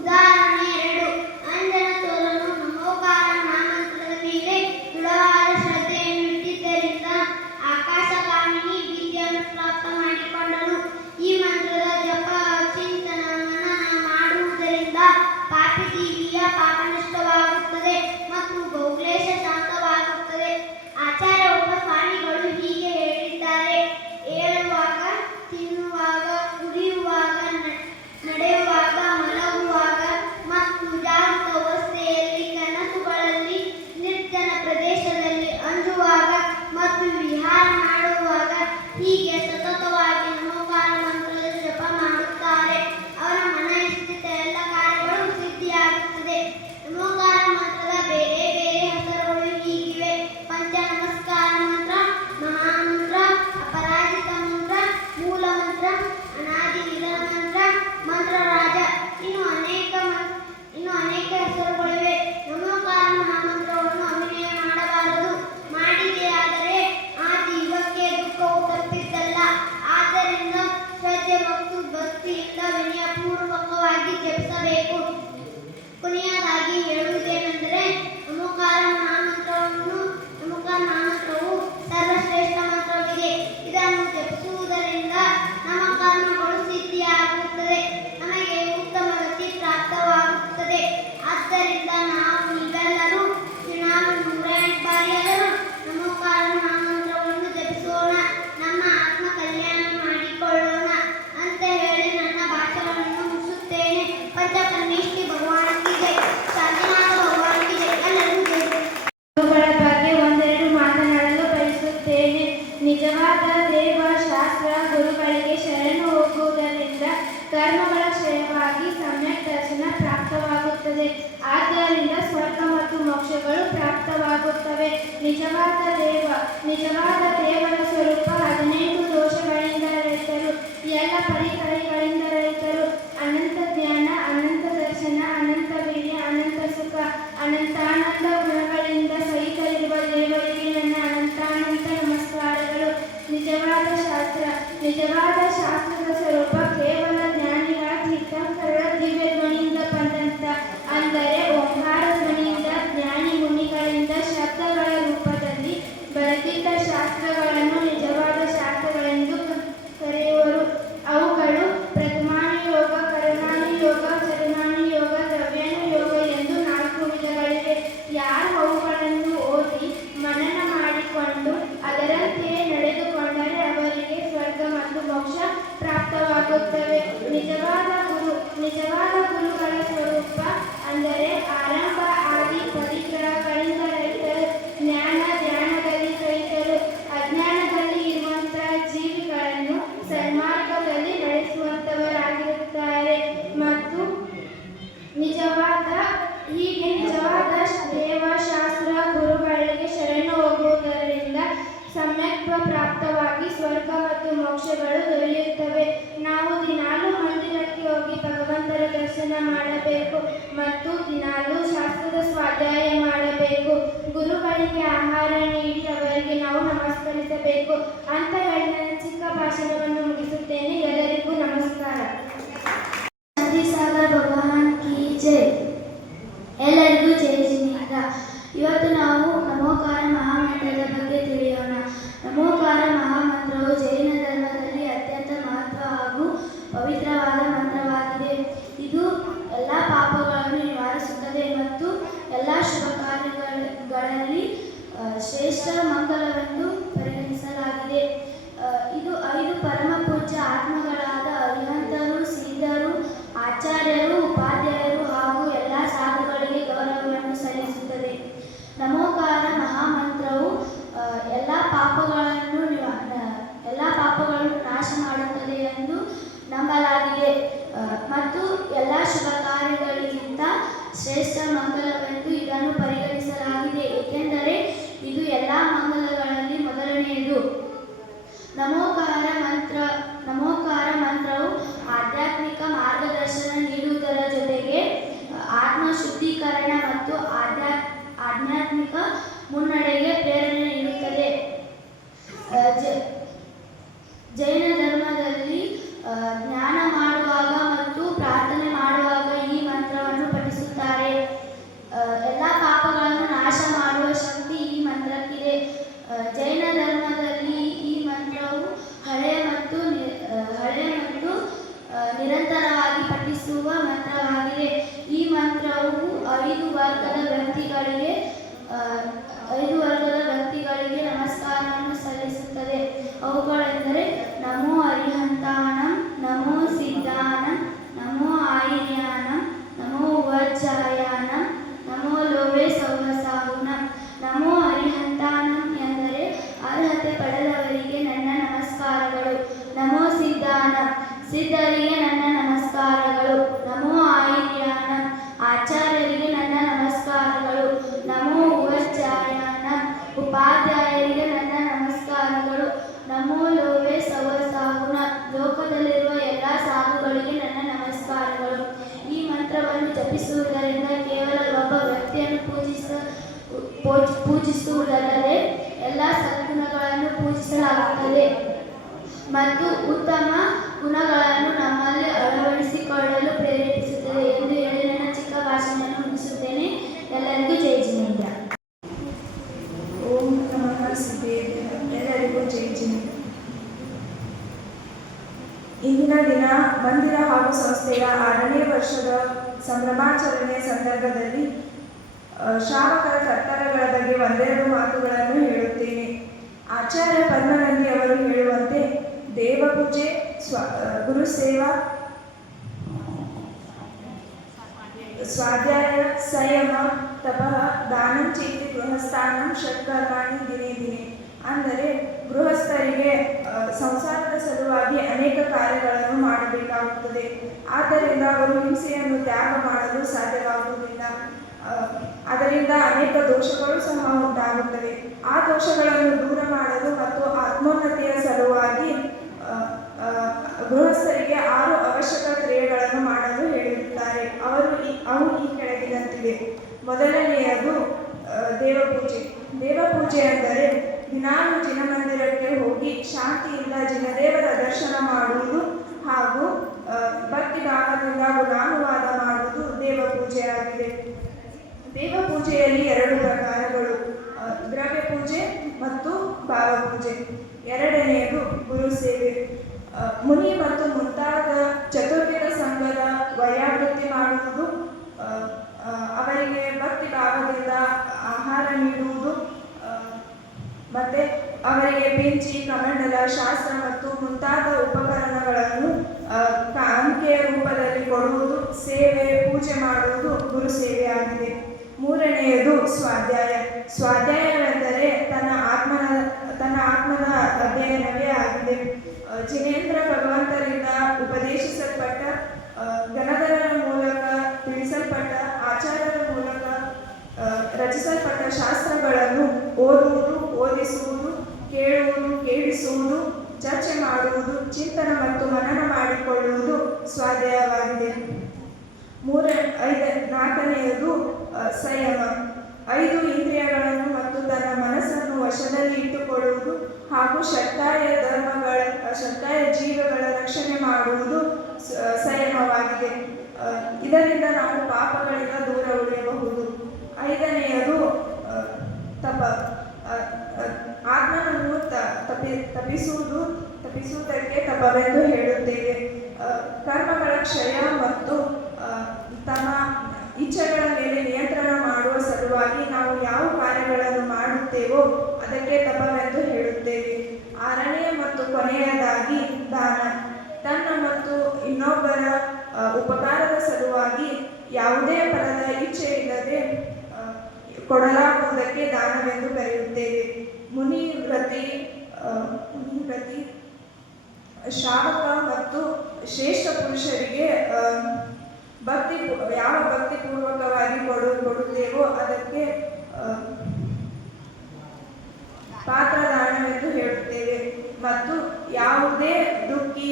ಉದಾಹರಣೆ 2. ಅಂಜನ ಚೋರನು ನಮೋಕಾರ ಮಹಾಮಂತ್ರದ ಮೇಲೆ ದೃಢವಾದ ಶ್ರದ್ಧೆಯನ್ನು ಇಟ್ಟಿದ್ದರಿಂದ ಆಕಾಶಗಾಮಿನಿ ವಿದ್ಯೆಯನ್ನು ಪ್ರಾಪ್ತ ಮಾಡಿಕೊಂಡನು. ಈ ಮಂತ್ರದ ಜಪ ಚಿಂತನ ಮನನ ಮಾಡುವುದರಿಂದ ಪಾಪಿ ಜೀವಿಯ ಪಾಪ ನಷ್ಟವಾಗುತ್ತದೆ ಮತ್ತು ಬಹುಕ್ಲೇಶ ಶಾಂತವಾಗುತ್ತದೆ. ಆಚಾರ್ಯ ಉಪಸ್ವಾಮಿಗಳು ಹೀಗೆ ಹೇಳಿದ್ದಾರೆ: ಏಳುವಾಗ, ತಿನ್ನುವಾಗ, ಕುಡಿಯುವಾಗ, ನಡೆಯುವಾಗ, ಮಲಗುವಾಗ ಮತ್ತು ಜಾಗೃತ ಅವಸ್ಥೆಯಲ್ಲಿ, ಕನಸುಗಳಲ್ಲಿ, ನಿರ್ಜನ ಪ್ರದೇಶದಲ್ಲಿ, ಅಂಜುವಾಗ ಮತ್ತು ವಿಹಾರ ಮಾಡುವಾಗ ಹೀಗೆ ಸತತವಾಗಿ ನಮೋಕಾರ ಮಂತ್ರದ ಜಪ ಮಾಡುತ್ತಾರೆ. ಅವರ ಮನಸ್ಥಿತ ಎಲ್ಲ ಕಾರ್ಯಗಳು ಸಿದ್ಧಿಯಾಗುತ್ತದೆ. ನಮೋಕಾರ ಮಂತ್ರದ ಬೇರೆ ಬೇರೆ ಹೆಸರುಗಳು ಹೀಗಿವೆ: ಪಂಚ ನಮಸ್ಕಾರ ಮಂತ್ರ, ಮಹಾಮಂತ್ರ, ಅಪರಾಜಿತ ಮಂತ್ರ, ಮೂಲ ಮಂತ್ರ, ಅನಾದಿ ನಿಧನ ಮಂತ್ರ, ಮಂತ್ರರಾಜ. ಇನ್ನು ಅನೇಕ ಹೆಸರುಗಳಿವೆ. ನಮೋಕಾರ ಮಹಾಮಂತ್ರವನ್ನು ಅಭಿನಯ ಮಾಡಬಾರದು. ಮಾಡಿದೆಯಾದರೆ ಆ ಜೀವಕ್ಕೆ ದುಃಖವು ತಪ್ಪಿದ್ದಲ್ಲ. ಆದ್ದರಿಂದ ಶ್ರದ್ಧೆ ಮತ್ತು ಭಕ್ತಿಯಿಂದ ವಿನಯಪೂರ್ವಕವಾಗಿ ಜಪಿಸಬೇಕು. ಕೊನೆಯದಾಗಿ ಹೇಳುವುದೇನೆಂದರೆ ನಮೋಕಾರ ಮಹಾಮಂತ್ರವು ಸರ್ವಶ್ರೇಷ್ಠ ಮಂತ್ರವಿದೆ. ಇದನ್ನು ಜಪಿಸುವುದರಿಂದ ನಮ್ಮ ಕರ್ಮಗಳು ಸಿದ್ಧಿಯಾಗುತ್ತದೆ, ನಮಗೆ ಉತ್ತಮ ಗತಿ ಪ್ರಾಪ್ತವಾಗುತ್ತದೆ. ಆದ್ದರಿಂದ ನೀವೆಲ್ಲರೂ ದಿನಾಲು 108 ಬಾರಿಯಾದರೂ ನಮೋಕಾರ ಮಹಾಮಂತ್ರವನ್ನು ಜಪಿಸೋಣ, ನಮ್ಮ ಆತ್ಮ ಕಲ್ಯಾಣ ಮಾಡಿಕೊಳ್ಳೋಣ ಅಂತ ಹೇಳಿ ನನ್ನ ಭಾಷಣವನ್ನು ಮುಗಿಸುತ್ತೇನೆ. ಪಂಚಪರಮೇಶ್ವರಿ ಭಗವಾನ್ಗೆ ಜೈ, ಶಾಂತಿನಾಥ ಭಗವಾನ್ಗೆ ಜೈ. ಎಲ್ಲರಿಗೂ ಜೈ. ಅವುಗಳ ಬಗ್ಗೆ ಒಂದೆರಡು ಮಾತನಾಡಲು ಬಯಸುತ್ತೇನೆ. ನಿಜವಾದ ದೇವ ಶಾಸ್ತ್ರ ಗುರುಗಳಿಗೆ ಶರಣು ಹೋಗುವುದರಿಂದ ಕರ್ಮಗಳ ಕ್ಷಯವಾಗಿ ಸಮ್ಯಕ್ ದರ್ಶನ ಪ್ರಾಪ್ತವಾಗುತ್ತದೆ. ಆದ್ದರಿಂದ ಸ್ವರ್ಗ ಮತ್ತು ಮೋಕ್ಷಗಳು ಪ್ರಾಪ್ತವಾಗುತ್ತವೆ. ನಿಜವಾದ ದೇವರ ಸ್ವರೂಪ 18 ದೋಷಗಳಿಂದ ರಹಿತರು, ಎಲ್ಲ ಪರಿಕರಗಳಿಂದ ರಹಿತರು, ಅನಂತ ಜ್ಞಾನ, ಅನಂತ ದರ್ಶನ, ಅನಂತ ವೀರ್ಯ, ಅನಂತ ಸುಖ, ಅನಂತಾನಂದ ಗುಣಗಳಿಂದ ಸಹಿತರಿರುವ ದೇವರಿಗೆ ನನ್ನ ಅನಂತಾನಂತ ನಮಸ್ಕಾರಗಳು. ನಿಜವಾದ ಶಾಸ್ತ್ರದ ಸ್ವರೂಪ ಕೇವಲ ಜ್ಞಾನಿಗಳ ತೀರ್ಥಂಕರರ ದಿವ್ಯ ಧ್ವನಿಯಿಂದ ಬಂದಂತ, ಅಂದರೆ ಓಂಕಾರ ಧ್ವನಿಯಿಂದ ಜ್ಞಾನಿ ಮುನಿಗಳಿಂದ ಶಬ್ದಗಳ ರೂಪದಲ್ಲಿ ಬರೆದಿದ್ದ ಶಾಸ್ತ್ರಗಳನ್ನು ನಿಜವಾದ ಶಾಸ್ತ್ರಗಳೆಂದು ಕರೆಯುವರು. ಅವುಗಳು ಪ್ರಥಮಾನುಯೋಗ, ಕರಣಾನುಯೋಗ, ಚರಣಾನುಯೋಗ, ದ್ರವ್ಯಾನುಯೋಗ ಎಂದು 4 ವಿಧಗಳಿವೆ. ಯಾರು ಅವುಗಳನ್ನು ಓದಿ ಮನನ ಮಾಡಿಕೊಂಡು ಅದರಂತೆಯೇ ನಡೆದುಕೊಂಡರೆ ಅವರಿಗೆ ಸ್ವರ್ಗ ಮತ್ತು ಮೋಕ್ಷ ಪ್ರಾಪ್ತಿ ಮೋಕ್ಷಗಳು ದೊರೆಯುತ್ತವೆ. ನಾವು ದಿನಾಲೂ ಮಂದಿರಕ್ಕೆ ಹೋಗಿ ಭಗವಂತರ ದರ್ಶನ ಮಾಡಬೇಕು ಮತ್ತು ದಿನಾಲೂ ಶಾಸ್ತ್ರದ ಸ್ವಾಧ್ಯಾಯ ಮಾಡಬೇಕು. ಗುರುಗಳಿಗೆ ಆಹಾರ ನೀಡಿ ಅವರಿಗೆ ನಾವು ನಮಸ್ಕರಿಸಬೇಕು ಅಂತ ಹೇಳಿ ನನ್ನ ಚಿಕ್ಕ ಭಾಷಣವನ್ನು ಮುಗಿಸುತ್ತೇನೆ. ಎಲ್ಲರಿಗೂ ನಮಸ್ಕಾರ. ಶಾಂತಿಸಾಗರ್ ಭಗವಾನ್ ಕಿ ಜೈ. ಎಲ್ಲರಿಗೂ ಜೈ ಜಿನೇಂದ್ರ. ಇವತ್ತು ನಾವು ನಮೋಕಾರ ಮಹಾಮಂತ್ರದ ಬಗ್ಗೆ ತಿಳಿಯೋಣ. ನಮೋಕಾರ ಮಹಾಮಂತ್ರವು ಜೈನ ಧರ್ಮದಲ್ಲಿ ಅತ್ಯಂತ ಮಹತ್ವ ಹಾಗೂ ಪವಿತ್ರವಾದ ಮಂತ್ರವಾಗಿದೆ. ಇದು ಎಲ್ಲ ಪಾಪಗಳನ್ನು ನಿವಾರಿಸುತ್ತದೆ ಮತ್ತು ಎಲ್ಲ ಶುಭ ಕಾರ್ಯಗಳಲ್ಲಿ ಶ್ರೇಷ್ಠ ಮಂಗಲವೆಂದು ಪರಿಗಣಿಸಲಾಗಿದೆ. ಇದು 5 ಪರಮ ಪೂಜ್ಯ ಆತ್ಮಗಳಾದ ಅರಿಹಂತರು, ಸಿದ್ಧರು, ಆಚಾರ್ಯರು, ಉಪಾಧ್ಯಾಯರು ಹಾಗೂ ಎಲ್ಲ ಸಾಧುಗಳಿಗೆ ಗೌರವವನ್ನು ಸಲ್ಲಿಸುತ್ತದೆ. ನಮೋಕಾರ ಮಹಾಮಂತ್ರವು ಎಲ್ಲ ಪಾಪಗಳನ್ನು ನಾಶ ಮಾಡುತ್ತದೆ ಎಂದು ನಂಬಲಾಗಿದೆ ಮತ್ತು ಎಲ್ಲ ಶುಭ ಕಾರ್ಯಗಳಿಗಿಂತ ಶ್ರೇಷ್ಠ ಮಂಗಲವೆಂದು ಇದನ್ನು ಪರಿಗಣಿಸಲಾಗಿದೆ, ಏಕೆಂದರೆ ಇದು ಎಲ್ಲ ಮಂಗಲಗಳಲ್ಲಿ ಮೊದಲನೆಯದು. ನಮೋಕಾರ ಮಂತ್ರವು ಆಧ್ಯಾತ್ಮಿಕ ಮಾರ್ಗದರ್ಶನ ನೀಡುವುದರ ಜೊತೆಗೆ ಆತ್ಮ ಶುದ್ಧೀಕರಣ ಮತ್ತು ಆಧ್ಯಾತ್ಮಿಕ ಮುನ್ನಡೆಗೆ ಪ್ರೇರಣೆ ನೀಡುತ್ತದೆ. ಜೈನ ಧರ್ಮದಲ್ಲಿ ಧ್ಯಾನ ಮಾಡುವಾಗ ಮತ್ತು ಪ್ರಾರ್ಥನೆ ಮಾಡುವಾಗ ಈ ಮಂತ್ರವನ್ನು ಪಠಿಸುತ್ತಾರೆ. ಎಲ್ಲ ಪಾಪಗಳನ್ನು ನಾಶ ಮಾಡುವ ಶಕ್ತಿ ಈ ಮಂತ್ರಕ್ಕಿದೆ. ಜೈನ ಧರ್ಮದಲ್ಲಿ ಈ ಮಂತ್ರವು ಹಳೆಯ ಮತ್ತು ನಿರಂತರವಾಗಿ ಪಠಿಸುವ ಮಂತ್ರವಾಗಿದೆ. ಈ ಮಂತ್ರವು 5 ವರ್ಗದ ವ್ಯಕ್ತಿಗಳಿಗೆ ನಮಸ್ಕಾರವನ್ನು ಸಲ್ಲಿಸುತ್ತದೆ. ಅವುಗಳೆಂದರೆ ನಮೋ ಅರಿಹಂತಾಣಂ, ನಮೋ ಸಿದ್ಧಾನಂ, ನಮೋ ಆಯಿರ್ಯಾನಂ, ನಮೋ ವಜ್ರಾಯಾನಂ, ನಮೋ ಲೋವೆ ಸೌವಸಾಹುನಂ. ನಮೋ ಅರಿಹಂತಾನಂ ಎಂದರೆ ಅರ್ಹತೆ ಪಡೆದವರಿಗೆ ನನ್ನ ನಮಸ್ಕಾರಗಳು. ನಮೋ ಸಿದ್ಧಾನಂ, ಸಿದ್ಧರಿಗೆ ನನ್ನ ನಮಸ್ಕಾರಗಳು. ನಮೋ ಆಯಿರ್ಯಾನಂ, ಆಚಾರ್ಯರಿಗೆ ನನ್ನ ನಮಸ್ಕಾರಗಳು. ನಮೋ ವಜ್ರಾಯಾನಂ, ಉಪಾಧ್ಯಾಯರಿಗೆ ನನ್ನ ನಮಸ್ಕಾರಗಳು. ನಮೋ ಲೋವೆ ಸವಸಾಹುನ, ಲೋಕದಲ್ಲಿರುವ ಎಲ್ಲ ಸಾಧುಗಳಿಗೆ ನನ್ನ ನಮಸ್ಕಾರಗಳು. ಈ ಮಂತ್ರವನ್ನು ಜಪಿಸುವುದರಿಂದ ಕೇವಲ ಒಬ್ಬ ವ್ಯಕ್ತಿಯನ್ನು ಪೂಜಿಸುವುದಲ್ಲದೆ ಎಲ್ಲ ಸದ್ಗುಣಗಳನ್ನು ಪೂಜಿಸಲಾಗುತ್ತದೆ ಮತ್ತು ಉತ್ತಮ ಗುಣಗಳನ್ನು ನಮ್ಮಲ್ಲಿ ಅಳವಡಿಸಿಕೊಳ್ಳಲು ಪ್ರೇರೇಪಿಸುತ್ತದೆ ಎಂದು ಹೇಳಿ ನನ್ನ ಚಿಕ್ಕ ಭಾಷಣವನ್ನು ಮುಗಿಸುತ್ತೇನೆ. ಎಲ್ಲರಿಗೂ ಜೈ ಜಿನೇಂದ್ರ. ಓಂ ನಮಃ ಸಿದ್ದೇಶ್ವರ. ಎಲ್ಲರಿಗೂ ಜೈ ಜಿನೇಂದ್ರ. ಇಂದಿನ ದಿನ ಮಂದಿರ ಹಾಗೂ ಸಂಸ್ಥೆಯ 6ನೇ ವರ್ಷದ ಸಂಭ್ರಮಾಚರಣೆಯ ಸಂದರ್ಭದಲ್ಲಿ ಶ್ರಾವಕರ ಕರ್ತವ್ಯಗಳ ಬಗ್ಗೆ ಒಂದೆರಡು ಮಾತುಗಳನ್ನು ಹೇಳುತ್ತೇನೆ. ಆಚಾರ್ಯ ಪದ್ಮನಂದಿ ಅವರು ಹೇಳುವಂತೆ ದೇವಪೂಜೆ, ಗುರುಸೇವಾ, ಸ್ವಾಧ್ಯಾಯ, ಸಂಯಮ, ತಪಃ, ದಾನಂ ಚೇತಿ ಗೃಹಸ್ಥಾನಂ ಷಟ್ಕರ್ಮಾಣಿ ದಿನೇ ದಿನೇ. ಅಂದರೆ ಗೃಹಸ್ಥರಿಗೆ ಸಂಸಾರದ ಸಲುವಾಗಿ ಅನೇಕ ಕಾರ್ಯಗಳನ್ನು ಮಾಡಬೇಕಾಗುತ್ತದೆ. ಆದ್ದರಿಂದ ಅವರು ಹಿಂಸೆಯನ್ನು ತ್ಯಾಗ ಮಾಡಲು ಸಾಧ್ಯವಾಗುವುದಿಲ್ಲ. ಅದರಿಂದ ಅನೇಕ ದೋಷಗಳು ಸಹ ಉಂಟಾಗುತ್ತವೆ. ಆ ದೋಷಗಳನ್ನು ದೂರ ಮಾಡಲು ಮತ್ತು ಆತ್ಮೋನ್ನತಿಯ ಸಲುವಾಗಿ ಗೃಹಸ್ಥರಿಗೆ 6 ಅವಶ್ಯಕ ಕ್ರಿಯೆಗಳನ್ನು ಮಾಡಲು ಹೇಳಿರುತ್ತಾರೆ. ಅವು ಈ ಕೆಳಗಿನಂತಿವೆ. ಮೊದಲನೆಯದು ದೇವಪೂಜೆ. ದೇವಪೂಜೆ ಅಂದರೆ ದಿನಾಲು ಜಿನಮಂದಿರಕ್ಕೆ ಹೋಗಿ ಶಾಂತಿಯಿಂದ ಜಿನದೇವರ ದರ್ಶನ ಮಾಡುವುದು ಹಾಗೂ ಭಕ್ತಿ ಭಾವದಿಂದ ಗುಣಾನುವಾದ ಮಾಡುವುದು ದೇವಪೂಜೆಯಾಗಿದೆ. ದೇವಪೂಜೆಯಲ್ಲಿ 2 ಪ್ರಕಾರಗಳು, ದ್ರವ್ಯ ಪೂಜೆ ಮತ್ತು ಭಾವಪೂಜೆ. ಎರಡನೆಯದು ಗುರು ಸೇವೆ. ಮುನಿ ಮತ್ತು ಮುಂತಾದ ಚತುರ್ವಿಧ ಸಂಘದ ವೈಯಾವೃತ್ತಿ ಮಾಡುವುದು, ಅವರಿಗೆ ಭಕ್ತಿ ಭಾವದಿಂದ ಆಹಾರ ನೀಡುವುದು, ಮತ್ತು ಅವರಿಗೆ ಬೆಂಚಿ, ಕಮಂಡಲ, ಶಾಸ್ತ್ರ ಮತ್ತು ಮುಂತಾದ ಉಪಕರಣಗಳನ್ನು ಕಾಣಿಕೆಯ ರೂಪದಲ್ಲಿ ಕೊಡುವುದು, ಸೇವೆ, ಪೂಜೆ ಮಾಡುವುದು ಗುರು ಸೇವೆಯಾಗಿದೆ. ಮೂರನೆಯದು ಸ್ವಾಧ್ಯಾಯ. ಸ್ವಾಧ್ಯಾಯವೆಂದರೆ ತನ್ನ ಆತ್ಮದ ಅಧ್ಯಯನವೇ ಆಗಿದೆ. ಜಿನೇಂದ್ರ ಭಗವಂತರಿಂದ ಉಪದೇಶಿಸಲ್ಪಟ್ಟ, ಗಣಧರರ ಮೂಲಕ ತಿಳಿಸಲ್ಪಟ್ಟ, ಆಚಾರ್ಯರ ಮೂಲಕ ರಚಿಸಲ್ಪಟ್ಟ ಶಾಸ್ತ್ರಗಳನ್ನು ಓದುವುದು, ಓದಿಸುವುದು, ಕೇಳುವುದು, ಕೇಳಿಸುವುದು ಚರ್ಚೆ ಮಾಡುವುದು, ಚಿಂತನೆ ಮತ್ತು ಮನನ ಮಾಡಿಕೊಳ್ಳುವುದು ಸ್ವಾಧ್ಯಾಯವಾಗಿದೆ. ನಾಲ್ಕನೆಯದು ಸಂಯಮ. 5 ಇಂದ್ರಿಯಗಳನ್ನು ಮತ್ತು ತನ್ನ ಮನಸ್ಸನ್ನು ವಶದಲ್ಲಿ ಇಟ್ಟುಕೊಳ್ಳುವುದು ಹಾಗೂ ಶಕ್ತಾಯ ಜೀವಗಳ ರಕ್ಷಣೆ ಮಾಡುವುದು ಸಂಯಮವಾಗಿದೆ. ಇದರಿಂದ ನಾವು ಪಾಪಗಳಿಂದ ದೂರ ಉಳಿಯಬಹುದು. 5ನೆಯದು ತಪ. ಆತ್ಮನನ್ನು ತಪ್ಪಿಸುವುದಕ್ಕೆ ತಪವೆಂದು ಹೇಳುತ್ತೇವೆ. ಕರ್ಮಗಳ ಕ್ಷಯ ಮತ್ತು ತಮ್ಮ ಇಚ್ಛೆಗಳ ಮೇಲೆ ನಿಯಂತ್ರಣ ಮಾಡುವ ಸಲುವಾಗಿ ನಾವು ಯಾವ ಕಾರ್ಯಗಳನ್ನು ಮಾಡುತ್ತೇವೋ ಅದಕ್ಕೆ ತಪವೆಂದು ಹೇಳುತ್ತೇವೆ. 6ನೇ ಮತ್ತು ಕೊನೆಯದಾಗಿ ದಾನ. ತನ್ನ ಮತ್ತು ಇನ್ನೊಬ್ಬರ ಉಪಕಾರದ ಸಲುವಾಗಿ ಯಾವುದೇ ಫಲದ ಇಚ್ಛೆ ಇಲ್ಲದೆ ಕೊಡಲಾಗುವುದಕ್ಕೆ ದಾನವೆಂದು ಕರೆಯುತ್ತೇವೆ. ಮುನಿವ್ರತಿ, ಶ್ರಾವಕ ಮತ್ತು ಶ್ರೇಷ್ಠ ಪುರುಷರಿಗೆ ಯಾವ ಭಕ್ತಿಪೂರ್ವಕವಾಗಿ ಕೊಡುತ್ತೇವೋ ಅದಕ್ಕೆ ಪಾತ್ರದಾನವೆಂದು ಹೇಳುತ್ತೇವೆ. ಮತ್ತು ಯಾವುದೇ ದುಃಖಿ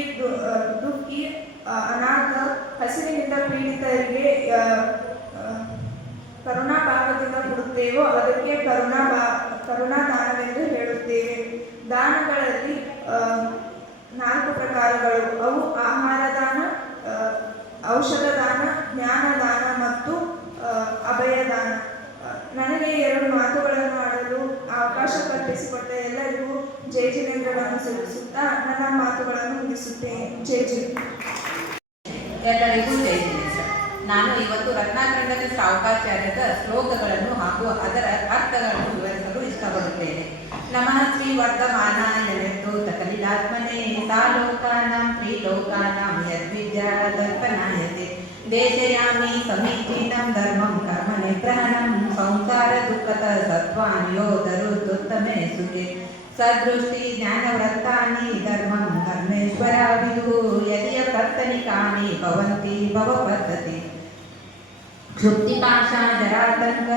ಅನಾಥ ಹಸಿವಿನಿಂದ ಪೀಡಿತರಿಗೆ ಕರುಣಾಭಾವದಿಂದ ಕೊಡುತ್ತೇವೋ ಅದಕ್ಕೆ ಕರುಣಾದಾನವೆಂದು ಹೇಳುತ್ತೇವೆ. ದಾನಗಳಲ್ಲಿ 4 ಪ್ರಕಾರಗಳು. ಅವು ಆಹಾರ ದಾನ, ಔಷಧ ದಾನ, ಜ್ಞಾನ ದಾನ ಮತ್ತು ಅಭಯದಾನ. ನನಗೆ 2 ಮಾತುಗಳನ್ನು ಆಡಲು ಅವಕಾಶ ಕಲ್ಪಿಸಿಕೊಟ್ಟ ಎಲ್ಲರಿಗೂ ಜೈ ಜಿನೇಂದ್ರಗಳನ್ನು ಸಲ್ಲಿಸುತ್ತಾ ನನ್ನ ಮಾತುಗಳನ್ನು ಮುಗಿಸುತ್ತೇನೆ. ಜೈ ಜೈ. ಎಲ್ಲರಿಗೂ ಜೈ ಜಿನೇಂದ್ರ. ನಾನು ಇವತ್ತು ರತ್ನಾಕರಂಡಕ ಶ್ರಾವಕಾಚಾರ್ಯದ ಶ್ಲೋಕಗಳನ್ನು ಹಾಗೂ ಅದರ ಅರ್ಥಗಳನ್ನು ವಿವರಿಸಲು ಇಷ್ಟಪಡುತ್ತೇನೆ. ನಮಃ ಶ್ರೀ ವರ್ಧಮಾನಾಯ ನಿರ್ಧೂತ ಕಲಿಲಾತ್ಮನೇ ಸಾಲೋಕಾನಾಂ ತ್ರಿಲೋಕಾನಾಂ ಯದ್ವಿದ್ಯಾ ದರ್ಪಣಾಯತೆ ದೇಶಯಾಮಿ ಸಮೀಚೀನಂ ಧರ್ಮಂ ಕರ್ಮ ನಿಗ್ರಹಣಂ ಸಂಸಾರ ದುಃಖದ ಸತ್ವಾನ್ಯೋಧರುತ್ತಮೇ ಸುಖೆ ಸದೃಷ್ಟಿ ಜ್ಞಾನವ್ರತಾನಿ ಧರ್ಮಂ ಧರ್ಮೇಶ್ವರಾವಿದು ಯದಿಯ ಕರ್ತನಿಕಾನಿ ಭವಂತಿ ಭವಪದ್ಧತಿ ಕ್ಷುಪ್ತಿಪಾಶಾ ಜರಾತಂಕ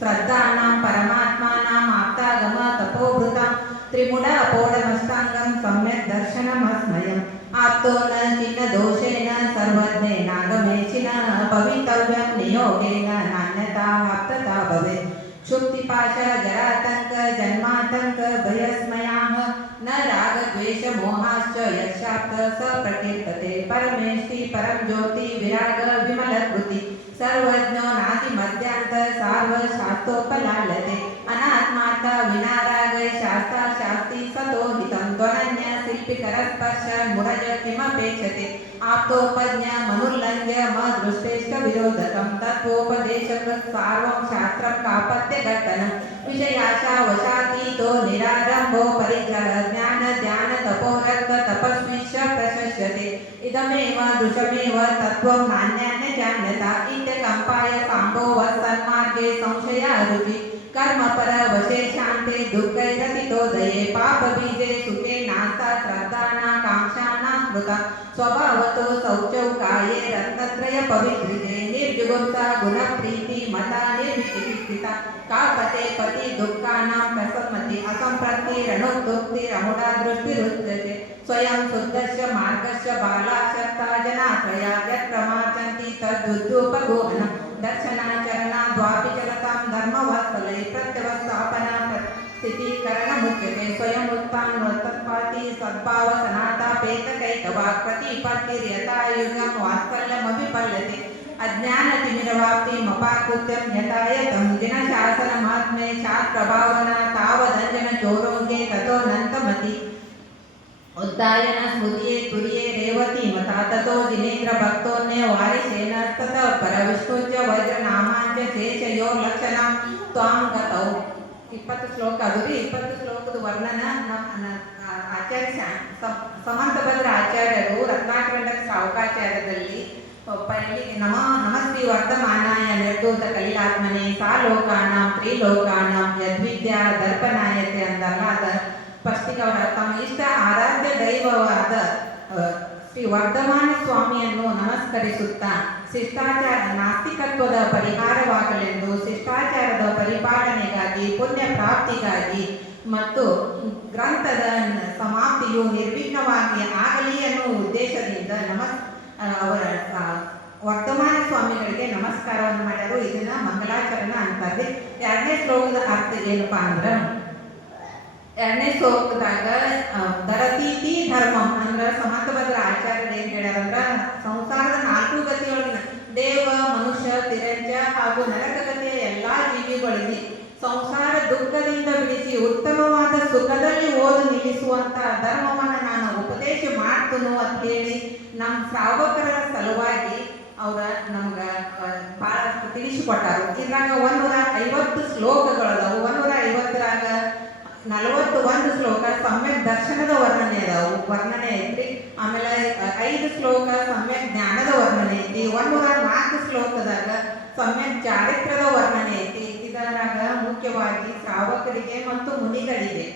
ಶ್ರದ್ಧಾನಾಂ ಪರಮಾತ್ಮಾನಾಂ ಆಪ್ತಾಗಮ ತಪೋಭೃತಾಂ ತ್ರಿಮುಡ ಅಪೋಢಮಷ್ಟಾಂಗಂ ಸಮ್ಯಕ್ ದರ್ಶನಮಸ್ಮಯಂ ಆಪ್ತೋ ನ ಚಿನ್ನ ದೋಷೇನ ಸರ್ವಜ್ಞೇನಾಗಮೇಚಿನ ಭವಿತವ್ಯಂ ನಿಯೋಗೇನ ನಾನ್ಯತಾ ಆಪ್ತತಾ ಭವೇತ್ ಕ್ಷುಪ್ತಿಪಾಶ ಜರಾತಂಕ ಜನ್ಮಾತಂಕ ಭಯಸ್ಮಯಾಃ ನ ರಾಗ ದ್ವೇಷ ಮೋಹಾಶ್ಚ ಯಕ್ಷಾಪ್ತ ಸ ಪ್ರಕೀರ್ತತೆ ಪರಮೇಷ್ಠಿ ಪರಂ ಜ್ಯೋತಿ ವಿರಾಗ ವಿಮಲ ಕೃತಿ ಸರ್ವಜ್ಞೋ ನಾದಿ ಮಧ್ಯಾಂತ ಸಾರ್ವ ಶಾಸ್ತ್ರೋಪಲಾಲ್ಯತೆ ಅನಾತ್ಮಾರ್ಥ ವಿನಾರಾಗೈ ಶಾಸ್ತ್ರ ಶಾಸ್ತಿ ಸತೋ ಹಿತಂ ತ್ವನನ್ಯ ಶಿಲ್ಪಿಕರ ಸ್ಪರ್ಶ ಮುರಜ ಕಿಮಪೇಕ್ಷತೆ ಆಪ್ತೋಪಜ್ಞ ಮನುರ್ಲಂಘ್ಯ ಮ ದೃಷ್ಟೇಷ್ಟ ವಿರೋಧಕಂ ತತ್ವೋಪದೇಶಕೃತ್ ಸಾರ್ವಂ ಶಾಸ್ತ್ರಂ ಕಾಪತ್ಯ ಘಟ್ಟನಂ ವಿಷಯಾಶಾ ವಶಾತೀತೋ ನಿರಾರಂಭೋ ಪರಿಗ್ರಹ ಜ್ಞಾನ ಧ್ಯಾನ ತಪೋರಕ್ತ ತಪಸ್ವಿಶ್ಯ ಪ್ರಶಸ್ಯತೆ ಇದಮೇವ ದೃಶಮೇವ ತತ್ವಂ ನಾನ್ಯಾನ್ಯ ಜಾನ್ಯತಾ ಕಂಪಾಯ ಸಾಂಭೋವ ಸನ್ಮಾರ್ಗೆ ಸಂಶಯ ಅರುಚಿ ಕರ್ಮಪರ ವಶೇ ಶಾಂತೆ ದುಃಖೈರತಿತೋದಯೇ ಪಾಪ ಬೀಜೆ ಸುಖೇ ನಾಸ್ತಾ ಶ್ರದ್ಧಾನ ಕಾಂಕ್ಷಾನ ಸ್ಮೃತ ಸ್ವಭಾವತೋ ಶೌಚೌ ಕಾಯೇ ರತ್ನತ್ರಯ ಪವಿತ್ರಿತೆ ನಿರ್ಜುಗುಪ್ಸ ಗುಣ ಪ್ರೀತಿ ಮತ ನಿರ್ವಿಚಿಕಿತ್ಸಿತ ಕಾಪತೆ ಪತಿ ದುಃಖಾನಾಂ ಪ್ರಸಮ್ಮತಿ ಅಸಂಪ್ರತಿ ರಣೋಕ್ತೋಕ್ತಿ ರಮುಡಾ ದೃಷ್ಟಿರುಚ್ಯತೆ ಸ್ವಯಂ ಶುದ್ಧಸ್ಯ ಮಾರ್ಗಸ್ಯ ಬಾಲಾಶಕ್ತಾ ಜನಾಶ್ರಯ ಯತ್ಪ್ರಮಾಚಂತಿ ತದ್ದುದ್ಯೋಪಗೋಹನ ದರ್ಶನಾಚರಣ ದ್ವಾಪಿ ಚಲತಾಂ ಧರ್ಮವತ್ಸಲೈ ಪ್ರತ್ಯವಸ್ಥಾಪನ ಸ್ಥಿತೀಕರಣ ಮುಚ್ಯತೆ ಸ್ವಯಂ ಉತ್ಥಾನೋತ್ತತ್ಪಾತಿ ಸದ್ಭಾವ ಸನಾತಾಪೇತಕೈಕವಾ ಪ್ರತಿಪತ್ತಿರ್ಯಥಾಯುಗಂ ವಾತ್ಸಲ್ಯಮಭಿಪಲ್ಯತೆ ಅಜ್ಞಾನತಿಮಿರವಾಪ್ತಿ ಮಪಾಕೃತ್ಯಂ ಯಥಾಯತಂ ದಿನಶಾಸನ ಮಹಾತ್ಮೆ ಶಾಸ್ತ್ರಭಾವನಾ ತಾವದಂಜನ ಚೋರೋಗೆ ತಥೋ ನಂತಮತಿ ಉದ್ದಾಯನ ಸ್ಮೃತಿಯೇ ತುರಿಯೇ ರೇವತಿ ಮತ ತಥೋ ಜಿನೇಂದ್ರ ಭಕ್ತೋನ್ಯ ವಾರಿಷೇನ ತತ ಪರ ವಿಷ್ಣುಜ್ಯ ವಜ್ರ ನಾಮಾಂಚ ಶೇಷಯೋ ಲಕ್ಷಣ ತ್ವಾಂ ಗತೌ 20 ಶ್ಲೋಕ ಅದು ರೀ 20 ಶ್ಲೋಕದ ವರ್ಣನ ಆಚಾರ್ಯ ಸಮಂತಭದ್ರ ಆಚಾರ್ಯರು ರತ್ನಾಕರಂಡಕ ಶ್ರಾವಕಾಚಾರ್ಯದಲ್ಲಿ ನಮಸ್ತಿ ವರ್ಧಮಾನಾಯ ನಿರ್ಧೂತ ಕಲಿಲಾತ್ಮನೆ ಸಾಲೋಕಾನಾಂ ತ್ರಿಲೋಕಾನಾಂ ಯದ್ವಿದ್ಯಾ ದರ್ಪಣಾಯತೆ ಅಂದಲ್ಲ ಅದ ಫಸ್ಟಿಗೆ ಅವರ ತಮ್ಮ ಇಷ್ಟ ಆರಾಧ್ಯ ದೈವವಾದ ಶ್ರೀ ವರ್ಧಮಾನ ಸ್ವಾಮಿಯನ್ನು ನಮಸ್ಕರಿಸುತ್ತಾ ಶಿಷ್ಟಾಚಾರ ನಾಸ್ತಿಕತ್ವದ ಪರಿಹಾರವಾಗಲೆಂದು ಶಿಷ್ಟಾಚಾರದ ಪರಿಪಾಲನೆಗಾಗಿ ಪುಣ್ಯ ಪ್ರಾಪ್ತಿಗಾಗಿ ಮತ್ತು ಗ್ರಂಥದ ಸಮಾಪ್ತಿಯು ನಿರ್ವಿಘ್ನವಾಗಿ ಆಗಲಿ ಅನ್ನುವ ಉದ್ದೇಶದಿಂದ ಅವರ ವರ್ತಮಾನ ಸ್ವಾಮಿಗಳಿಗೆ ನಮಸ್ಕಾರವನ್ನು ಮಾಡ್ಯಾರು. ಇದನ್ನ ಮಂಗಲಾಚರಣ ಅಂತಾರೆ. ಎರಡನೇ ಶ್ಲೋಕದ ಅರ್ಥ ಏನಪ್ಪಾ ಅಂದ್ರೆ, ಎರಡನೇ ಶ್ಲೋಕದಾಗ ದರತೀತಿ ಧರ್ಮಂ ಅಂದ್ರ ಸಮಂತಭದ್ರ ಆಚಾರ್ಯರು ಏನ್ ಹೇಳ್ಯಾರಂದ್ರ, ಸಂಸಾರದ 4 ಗತಿಯೊಳಗಿನ ದೇವ, ಮನುಷ್ಯ, ತಿರಂಜ ಹಾಗೂ ನರಕಗತಿಯ ಎಲ್ಲಾ ಜೀವಿಗಳಿಗೆ ಸಂಸಾರ ದುಃಖದಿಂದ ಬಿಡಿಸಿ ಉತ್ತಮವಾದ ಸುಖದಲ್ಲಿ ಓದು ನಿಲ್ಲಿಸುವಂತ ಧರ್ಮವನ್ನು ನಾನು ಉಪದೇಶ ಮಾಡ್ತನು ಅಂತ ಹೇಳಿ ನಮ್ಮ ಶ್ರಾವಕರ ಸಲುವಾಗಿ ಅವರ ನಮ್ಗೆ ಬಹಳಷ್ಟು ತಿಳಿಸಿಕೊಟ್ಟಾರು. ಇದ್ರಾಗ 150 ಶ್ಲೋಕಗಳದಾವು. 150ರಾಗ 41 ಶ್ಲೋಕ ಸಮ್ಯಕ್ ದರ್ಶನದ ವರ್ಣನೆ ವರ್ಣನೆ ಐತ್ರಿ. ಆಮೇಲೆ 5 ಶ್ಲೋಕ ಸಮ್ಯಕ್ ಜ್ಞಾನದ ವರ್ಣನೆ ಐತಿ. 104 ಶ್ಲೋಕದಾಗ ಸಮ್ಯಕ್ ಚಾರಿತ್ರ್ಯದ ವರ್ಣನೆ ಐತಿ. ಇದರಾಗ ಮುಖ್ಯವಾಗಿ ಶ್ರಾವಕರಿಗೆ ಮತ್ತು ಮುನಿಗಳಿಗೆ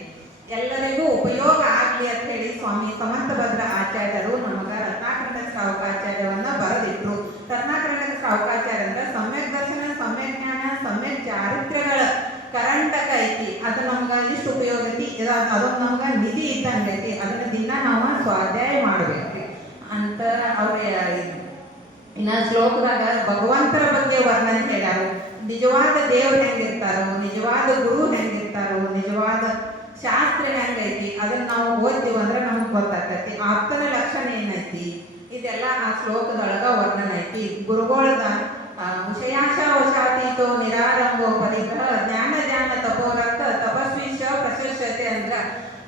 ಎಲ್ಲರಿಗೂ ಉಪಯೋಗ ಆಗಲಿ ಅಂತ ಹೇಳಿ ಸ್ವಾಮಿ ಸಮಂತಭದ್ರ ಆಚಾರ್ಯರು ನಮಗ ರತ್ನಾಕರಣ ಶ್ರಾವಕಾಚಾರ್ಯವನ್ನ ಬರೆದಿಟ್ರು. ರತ್ನಾಕರಣ ಶ್ರಾವಕಾಚಾರ್ಯ ಅಂದ್ರೆ ಸಮ್ಯಕ್ ದರ್ಶನ, ಸಮ್ಯಕ್ ಜ್ಞಾನ, ಸಮ್ಯಕ್ ಚಾರಿತ್ರ್ಯಗಳ ಕರಂಟಕ ಐತಿ. ಅದು ನಮ್ಗೆ ಇಷ್ಟು ಉಪಯೋಗ ಐತಿ. ಅದೊಂದು ನಮ್ಗೆ ನಿಧಿ ಇದ್ದಂಗೆ ಐತಿ. ಅದನ್ನ ದಿನ ನಾವು ಸ್ವಾಧ್ಯಾಯ ಮಾಡ್ಬೇಕ್ರಿ ಅಂತ ಅವ್ರ ಇನ್ನ ಶ್ಲೋಕದಾಗ ಭಗವಂತರ ಬಗ್ಗೆ ವರ್ಣನೆ ಹೇಳ್ಯಾರು. ನಿಜವಾದ ದೇವ್ರು ಹೆಂಗಿರ್ತಾರೋ, ನಿಜವಾದ ಗುರು ಹೆಂಗಿರ್ತಾರೋ, ನಿಜವಾದ ಶಾಸ್ತ್ರ ಹೆಂಗೈತಿ ಅದನ್ನ ನಾವು ಓದ್ತೀವಿ ಅಂದ್ರೆ ನಮ್ಗೆ ಗೊತ್ತಾಗ್ತೈತಿ. ಆಪ್ತನ ಲಕ್ಷಣ ಏನೈತಿ ಇದೆಲ್ಲ ಆ ಶ್ಲೋಕದೊಳಗ ವರ್ಣನೆ ಐತಿ. ಗುರುಗಳದ ವಿಷಯಾಶಾವಶಾತೀತೋ ನಿರಾರಂಭೋ ಪರಿಗ್ರಹ ಜ್ಞಾನ ಜ್ಞಾನ ತಪೋರಕ್ತ ತಪಸ್ವಿಶ ಪ್ರಶಸ್ಯತೆ ಅಂದ್ರ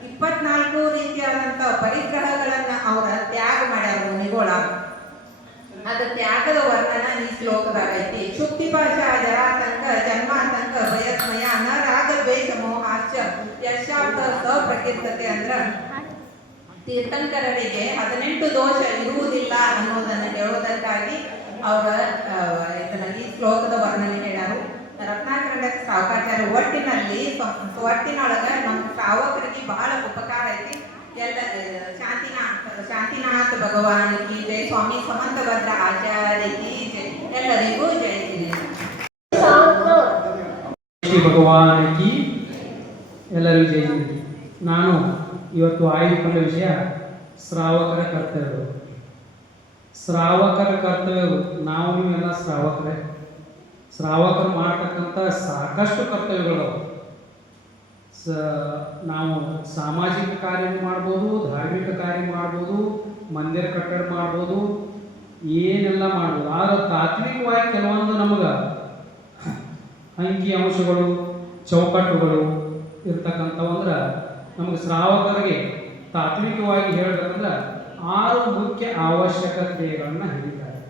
24 ರೀತಿಯಾದಂತ ಪರಿಗ್ರಹಗಳನ್ನ ಅವರ ತ್ಯಾಗ ಮಾಡ್ಯಾರ ಮುನಿಗೋಳ. ಅದ ತ್ಯಾಗದ ವರ್ಣನ ಈ ಶ್ಲೋಕದಾಗ ಐತಿ. ಶುಕ್ತಿಪಾಶ ಜರಾತಂಕ ಜನ್ಮಾತಂಕ ಭಯಸ್ಮಯ ನ ರಾಗ ದ್ವೇಷ ಮೋಹಾಶ್ಚ ಯಶಾರ್ಥ ಸಪ್ರಕೀರ್ತತೆ ಅಂದ್ರ ತೀರ್ಥಂಕರರಿಗೆ 18 ದೋಷ ಇರುವುದಿಲ್ಲ ಅನ್ನೋದನ್ನ ಹೇಳೋದಕ್ಕಾಗಿ ಅವರ ಈ ಶ್ಲೋಕದ ವರ್ಣನೆ ಹೇಳ್ಯಾರು. ರತ್ನಾಕರಣ ಶ್ರಾವಕಾಚಾರ್ಯ ಒಟ್ಟಿನೊಳಗ ನಮ್ಮ ಶ್ರಾವಕರಿಗೆ ಬಹಳ ಉಪಕಾರ ಐತಿ. ಎಲ್ಲ ಶಾಂತಿನಾಥ ಭಗವಾನ್ ಕಿ ಜೈ, ಸ್ವಾಮಿ ಸಮಂತಭದ್ರ ಆಚಾರ್ಯ ಕಿ ಜೈ. ಎಲ್ಲರಿಗೂ ಜೈ ಶ್ರೀ ಭಗವಾನ್ ಕಿ ಎಲ್ಲರಿಗೂ ಜೈ. ನಾನು ಇವತ್ತು ಆಯ್ದುಕೊಂಡ ವಿಷಯ ಶ್ರಾವಕರ ಕರ್ತವ್ಯಗಳು. ಶ್ರಾವಕರ ಕರ್ತವ್ಯಗಳು ನಾವು ನೀವೆಲ್ಲ ಶ್ರಾವಕರೇ. ಶ್ರಾವಕರು ಮಾಡತಕ್ಕಂಥ ಸಾಕಷ್ಟು ಕರ್ತವ್ಯಗಳು. ನಾವು ಸಾಮಾಜಿಕ ಕಾರ್ಯ ಮಾಡ್ಬೋದು, ಧಾರ್ಮಿಕ ಕಾರ್ಯ ಮಾಡ್ಬೋದು, ಮಂದಿರ ಕಟ್ಟಡ ಮಾಡ್ಬೋದು, ಏನೆಲ್ಲ ಮಾಡ್ಬೋದು. ಆದ್ರೆ ತಾತ್ವಿಕವಾಗಿ ಕೆಲವೊಂದು ನಮಗೆ ಅಂಕಿ ಅಂಶಗಳು, ಚೌಕಟ್ಟುಗಳು ಇರ್ತಕ್ಕಂಥವಂದ್ರೆ ನಮಗೆ ಶ್ರಾವಕರಿಗೆ ತಾತ್ವಿಕವಾಗಿ ಹೇಳಬೇಕಂದ್ರೆ 6 ಮುಖ್ಯ ಅವಶ್ಯಕ ಕ್ರಿಯೆಗಳನ್ನ ಹೇಳಿದ್ದಾರೆ.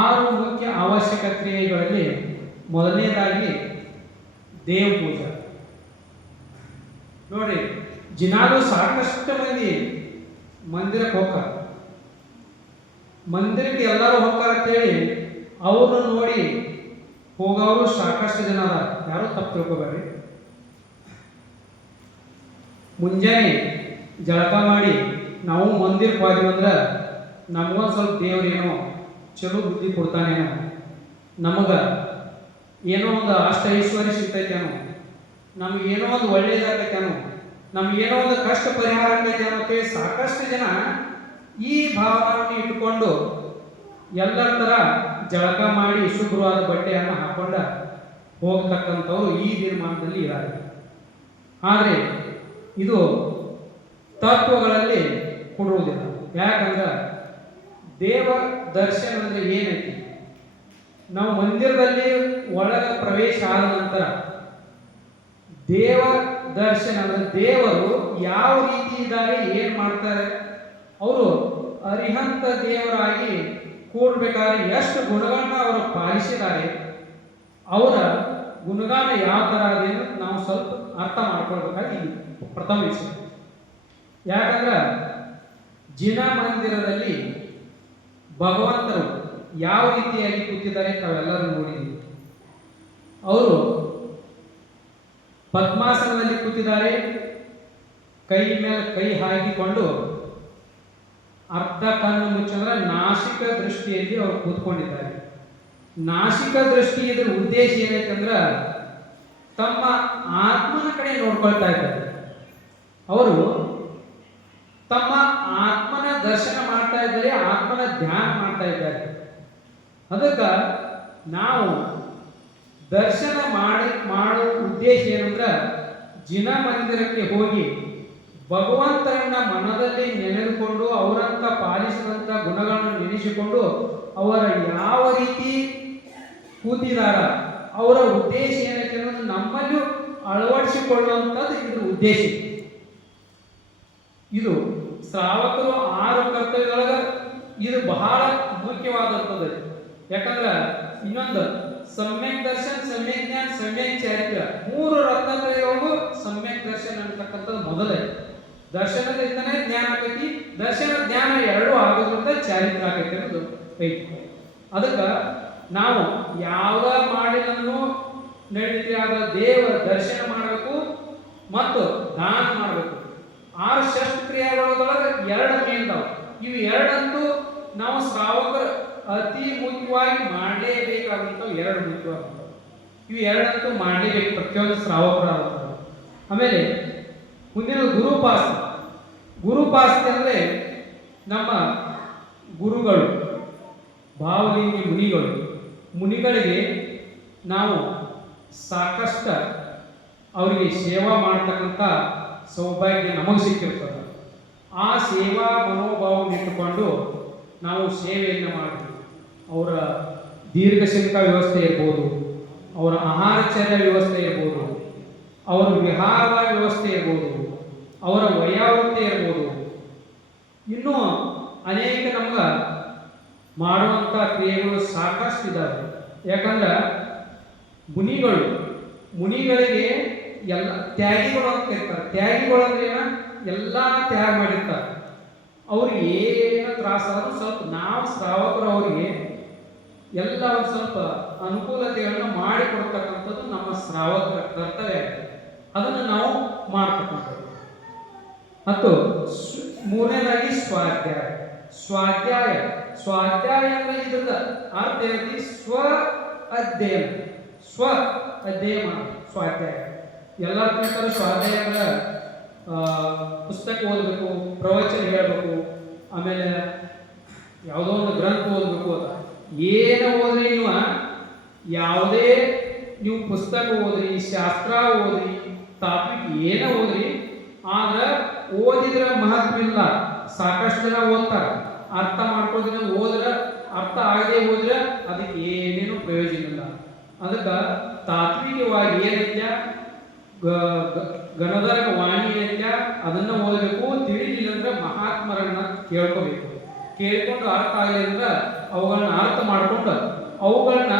6 ಮುಖ್ಯ ಅವಶ್ಯಕ ಕ್ರಿಯೆಗಳಲ್ಲಿ ಮೊದಲನೇದಾಗಿ ದೇವ ಪೂಜೆ. ನೋಡ್ರಿ, ದಿನಾಲೂ ಸಾಕಷ್ಟು ಮಂದಿ ಮಂದಿರಕ್ಕೆ ಹೋಗ್ತಾರೆ. ಮಂದಿರಕ್ಕೆ ಎಲ್ಲರೂ ಹೋಗ್ತಾರೆ ಅಂತೇಳಿ ಅವ್ರನ್ನ ನೋಡಿ ಹೋಗೋರು ಸಾಕಷ್ಟು ಜನ ಅದ. ಯಾರು ತಪ್ಪು ತಿಳ್ಕೊಬೇಡ್ರಿ. ಮುಂಜಾನೆ ಜಳಕ ಮಾಡಿ ನಾವು ಮಂದಿರಕ್ಕೆ ಹೋದ್ವಿ ಅಂದ್ರೆ ನಮಗೊಂದು ಸ್ವಲ್ಪ ದೇವ್ರೇನೋ ಚಲೋ ಬುದ್ಧಿ ಕೊಡ್ತಾನೇನೋ, ನಮಗೆ ಏನೋ ಒಂದು ಅಷ್ಟ ಐಶ್ವರ್ಯ ಸಿಗ್ತೈತೇನೋ, ನಮಗೇನೋ ಒಂದು ಒಳ್ಳೇದಾಗೈತೇನೋ, ನಮಗೇನೋ ಒಂದು ಕಷ್ಟ ಪರಿಹಾರ ಆಗ್ತೈತೇನೋ ಅಂತೇಳಿ ಸಾಕಷ್ಟು ಜನ ಈ ಭಾವನೆಯನ್ನು ಇಟ್ಟುಕೊಂಡು ಎಲ್ಲರ ಥರ ಜಳಕ ಮಾಡಿ ಶುಭ್ರವಾದ ಬಟ್ಟೆಯನ್ನು ಹಾಕೊಂಡ ಹೋಗ್ತಕ್ಕಂಥವ್ರು ಈ ದಿನಮಾನದಲ್ಲಿ ಇದ್ದಾರೆ. ಆದರೆ ಇದು ತತ್ವಗಳಲ್ಲಿ ಕೊಡುವುದಿಲ್ಲ. ಯಾಕಂದ್ರೆ ದೇವ ದರ್ಶನ ಅಂದರೆ ಏನೈತಿ? ನಾವು ಮಂದಿರದಲ್ಲಿ ಒಳಗೆ ಪ್ರವೇಶ ಆದ ನಂತರ ದೇವ ದರ್ಶನ ಅಂದರೆ ದೇವರು ಯಾವ ರೀತಿ ಇದ್ದಾರೆ, ಏನು ಮಾಡ್ತಾರೆ, ಅವರು ಅರಿಹಂತ ದೇವರಾಗಿ ಕೂಡಬೇಕಾದ್ರೆ ಎಷ್ಟು ಗುಣಗಳನ್ನ ಅವರು ಪಾಲಿಸಿದ್ದಾರೆ, ಅವರ ಗುಣಗಾನ ಯಾವ ಥರ ಅದೇನು ನಾವು ಸ್ವಲ್ಪ ಅರ್ಥ ಮಾಡ್ಕೊಳ್ಬೇಕಾಗಿ ಪ್ರಥಮ ವಿಷಯ. ಯಾಕಂದ್ರೆ ಜಿನ ಮಂದಿರದಲ್ಲಿ ಭಗವಂತರು ಯಾವ ರೀತಿಯಾಗಿ ಕೂತಿದ್ದಾರೆ ತಾವೆಲ್ಲರೂ ನೋಡಿದ್ದೀವಿ. ಅವರು ಪದ್ಮಾಸನದಲ್ಲಿ ಕೂತಿದ್ದಾರೆ, ಕೈ ಮೇಲೆ ಕೈ ಹಾಕಿಕೊಂಡು ಅರ್ಧ ಕಣ್ಣು ಮುಚ್ಚಂದ್ರೆ ನಾಸಿಕ ದೃಷ್ಟಿಯಲ್ಲಿ ಅವರು ಕೂತ್ಕೊಂಡಿದ್ದಾರೆ. ನಾಸಿಕ ದೃಷ್ಟಿ ಇದ್ರ ಉದ್ದೇಶ ಏನೈತಂದ್ರೆ ತಮ್ಮ ಆತ್ಮನ ಕಡೆ ನೋಡ್ಕೊಳ್ತಾ ಇದ್ದಾರೆ. ಅವರು ತಮ್ಮ ಆತ್ಮನ ದರ್ಶನ ಮಾಡ್ತಾ ಇದ್ದಾರೆ, ಆತ್ಮನ ಧ್ಯಾನ ಮಾಡ್ತಾ ಇದ್ದಾರೆ. ಅದಕ್ಕೆ ನಾವು ದರ್ಶನ ಮಾಡೋ ಉದ್ದೇಶ ಏನಂದ್ರೆ ಜಿನ ಮಂದಿರಕ್ಕೆ ಹೋಗಿ ಭಗವಂತರನ್ನ ಮನದಲ್ಲಿ ನೆನೆದುಕೊಂಡು ಅವರಂತ ಪಾಲಿಸಿದಂಥ ಗುಣಗಳನ್ನು ನೆನೆಸಿಕೊಂಡು ಅವರ ಯಾವ ರೀತಿ ಕೂತಿದಾರ ಅವರ ಉದ್ದೇಶ ಏನೈತೆ ಅನ್ನೋದು ನಮ್ಮಲ್ಲೂ ಅಳವಡಿಸಿಕೊಳ್ಳುವಂಥದ್ದು ಇದ್ರ ಉದ್ದೇಶ. ಇದು ಶ್ರಾವಕರು 6 ಕರ್ತವ್ಯದೊಳಗ ಇದು ಬಹಳ ಮುಖ್ಯವಾದಂಥದ್ದು. ಯಾಕಂದ್ರೆ ಇನ್ನೊಂದು ಸಮ್ಯಕ್ ದರ್ಶನ, ಸಮ್ಯಕ್ ಜ್ಞಾನ, ಸಮ್ಯಕ್ ಚಾರಿತ್ರ್ಯ 3 ರತ್ನತ್ರಯಗಳಿಗೂ ಸಮ್ಯಕ್ ದರ್ಶನ ಅಂತಕ್ಕಂಥದ್ದು ಮೊದಲೇ. ದರ್ಶನದಿಂದನೇ ಜ್ಞಾನ ಆಗೈತಿ, ದರ್ಶನ ಜ್ಞಾನ ಎರಡೂ ಆಗೋದ್ರಿಂದ ಚಾರಿತ್ರ್ಯ ಆಗೈತಿ ಅನ್ನೋದು ಐತಿ. ಅದಕ್ಕೆ ನಾವು ಯಾವ ಮಾಡಿನೂ ನಡೀತಿ ಆದ ದೇವರ ದರ್ಶನ ಮಾಡಬೇಕು ಮತ್ತು ದಾನ ಮಾಡಬೇಕು. 6 ಶಸ್ತ್ರಕ್ರಿಯೆಗಳೊಳಗೆ 2 ಮೇಲ್ದಾವ. ಇವು ಎರಡಂತೂ ನಾವು ಶ್ರಾವಕರು ಅತಿ ಮುಖ್ಯವಾಗಿ ಮಾಡಲೇಬೇಕಾದಂಥವು 2 ಮುಖ್ಯವಾದಂಥವು. ಇವು ಎರಡಂತೂ ಮಾಡಲೇಬೇಕು ಪ್ರತಿಯೊಂದು ಶ್ರಾವಕರಾದಂಥವು. ಆಮೇಲೆ ಮುಂದಿನ ಗುರುಪಾಸನೆ. ಗುರುಪಾಸನೆ ಅಂದರೆ ನಮ್ಮ ಗುರುಗಳು, ಭಾವಲಿಂಗಿ ಮುನಿಗಳಿಗೆ ನಾವು ಸಾಕಷ್ಟು ಅವರಿಗೆ ಸೇವಾ ಮಾಡ್ತಕ್ಕಂಥ ಸೌಭಾಗ್ಯ ನಮಗೆ ಸಿಕ್ಕಿರ್ತದೆ. ಆ ಸೇವಾ ಮನೋಭಾವವನ್ನು ಇಟ್ಟುಕೊಂಡು ನಾವು ಸೇವೆಯನ್ನು ಮಾಡಿ ಅವರ ದೀರ್ಘಶಂಕ ವ್ಯವಸ್ಥೆ ಇರ್ಬೋದು, ಅವರ ಆಹಾರಚರ್ಯ ವ್ಯವಸ್ಥೆ ಇರ್ಬೋದು, ಅವರ ವಿಹಾರ ವ್ಯವಸ್ಥೆ ಇರ್ಬೋದು, ಅವರ ವಯೋವೃತ್ತಿ ಇರ್ಬೋದು, ಇನ್ನೂ ಅನೇಕ ನಮ್ಗೆ ಮಾಡುವಂಥ ಕ್ರಿಯೆಗಳು ಸಾಕಷ್ಟು ಇದ್ದಾವೆ. ಯಾಕಂದ್ರೆ ಮುನಿಗಳಿಗೆ ಎಲ್ಲ ತ್ಯಾಗಿಗಳು ಅಂತ ಇರ್ತಾರೆ. ತ್ಯಾಗಿಗಳು ಅಂದ್ರೆ ಎಲ್ಲ ತ್ಯಾಗ ಮಾಡಿರ್ತಾರೆ. ಅವ್ರಿಗೆ ಏನು ತ್ರಾಸಾದ್ರೂ ಸ್ವಲ್ಪ ನಾವು ಶ್ರಾವಕರು ಅವರಿಗೆ ಎಲ್ಲ ಒಂದು ಸ್ವಲ್ಪ ಅನುಕೂಲತೆಗಳನ್ನು ಮಾಡಿಕೊಡ್ತಕ್ಕಂಥದ್ದು ನಮ್ಮ ಶ್ರಾವಕರ ಕರ್ತವ್ಯ. ಅದನ್ನು ನಾವು ಮಾಡ್ತಕ್ಕಂಥದ್ದು. ಮತ್ತು ಮೂರನೇದಾಗಿ ಸ್ವಾಧ್ಯಾಯ ಅಂದ್ರೆ ಇದ್ರದ ಅರ್ಥ ಏನಂತ ಸ್ವ ಅಧ್ಯಯನ ಸ್ವಾಧ್ಯಾಯ. ಎಲ್ಲರೂ ತಿಳ್ತಾರೆ ಸ್ವಾಧ್ಯಾಯ ಅಂದ್ರೆ ಪುಸ್ತಕ ಓದಬೇಕು, ಪ್ರವಚನ ಹೇಳಬೇಕು, ಆಮೇಲೆ ಯಾವುದೋ ಒಂದು ಗ್ರಂಥ ಓದಬೇಕು ಅಂತ. ಏನು ಓದ್ರಿ ನೀವು, ಯಾವುದೇ ನೀವು ಪುಸ್ತಕ ಓದ್ರಿ, ಶಾಸ್ತ್ರ ಓದ್ರಿ, ತಾತ್ವಿಕ ಏನ ಓದ್ರಿ, ಆದ್ರೆ ಓದಿದ್ರೆ ಮಹತ್ವ ಇಲ್ಲ. ಸಾಕಷ್ಟು ಜನ ಓದ್ತಾರೆ, ಅರ್ಥ ಮಾಡ್ಕೋದಿನ ಓದ್ರೆ, ಅರ್ಥ ಆಗದೆ ಹೋದ್ರೆ ಅದಕ್ಕೆ ಏನೇನು ಪ್ರಯೋಜನ ಇಲ್ಲ. ಅದಕ್ಕೆ ತಾತ್ವಿಕವಾಗಿ ಏನೈತ್ಯ, ಗಣಧರ ವಾಣಿ ಏನೈತ್ಯ ಅದನ್ನ ಓದಬೇಕು. ತಿಳಿಲಿಲ್ಲ ಅಂದ್ರೆ ಮಹಾತ್ಮರನ್ನ ಕೇಳ್ಕೋಬೇಕು. ಕೇಳ್ಕೊಂಡು ಅರ್ಥ ಆಗಲಿ ಅಂದ್ರೆ ಅವುಗಳನ್ನ ಅರ್ಥ ಮಾಡ್ಕೊಂಡು ಅವುಗಳನ್ನ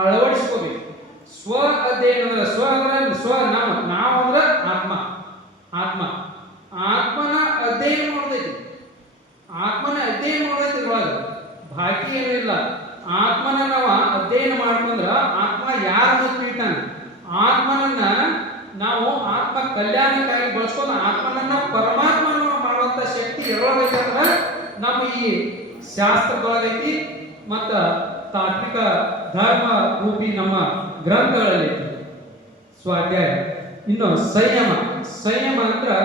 ಅಳವಡಿಸ್ಕೋಬೇಕು. ಸ್ವ ಅಧ್ಯಯನ ಅಂದ್ರೆ ನಾವು ಅಂದ್ರೆ ಆತ್ಮನ ಅಧ್ಯಯನ ಮಾಡೋದೈತಿ. ಒಳಗೆ ಬಾಕಿ ಏನೂ ಇಲ್ಲ. ಆತ್ಮನ ನಾವು ಅಧ್ಯಯನ ಮಾಡ್ಕೊಂಡ್ರ ಆತ್ಮ ಯಾರನ್ನು ತಿಳಿತಾನೆ, ಆತ್ಮನನ್ನ ನಾವು ಆತ್ಮ ಕಲ್ಯಾಣಕ್ಕಾಗಿ ಬಳಸ್ಕೊಂಡು ಆತ್ಮನನ್ನ ಪರಮಾತ್ಮನ ಮಾಡುವಂತ ಶಕ್ತಿ ಎಷ್ಟೊಳಗೈತೆ ನಮ್ಮ ಈ ಶಾಸ್ತ್ರದೊಳಗೈತಿ ಮತ್ತು ತಾತ್ವಿಕ ಧರ್ಮ ರೂಪಿ ನಮ್ಮ ಗ್ರಂಥಗಳಲ್ಲಿ ಸ್ವಾಧ್ಯಾಯ. ಇನ್ನು ಸಂಯಮ ಅಂದ್ರೆ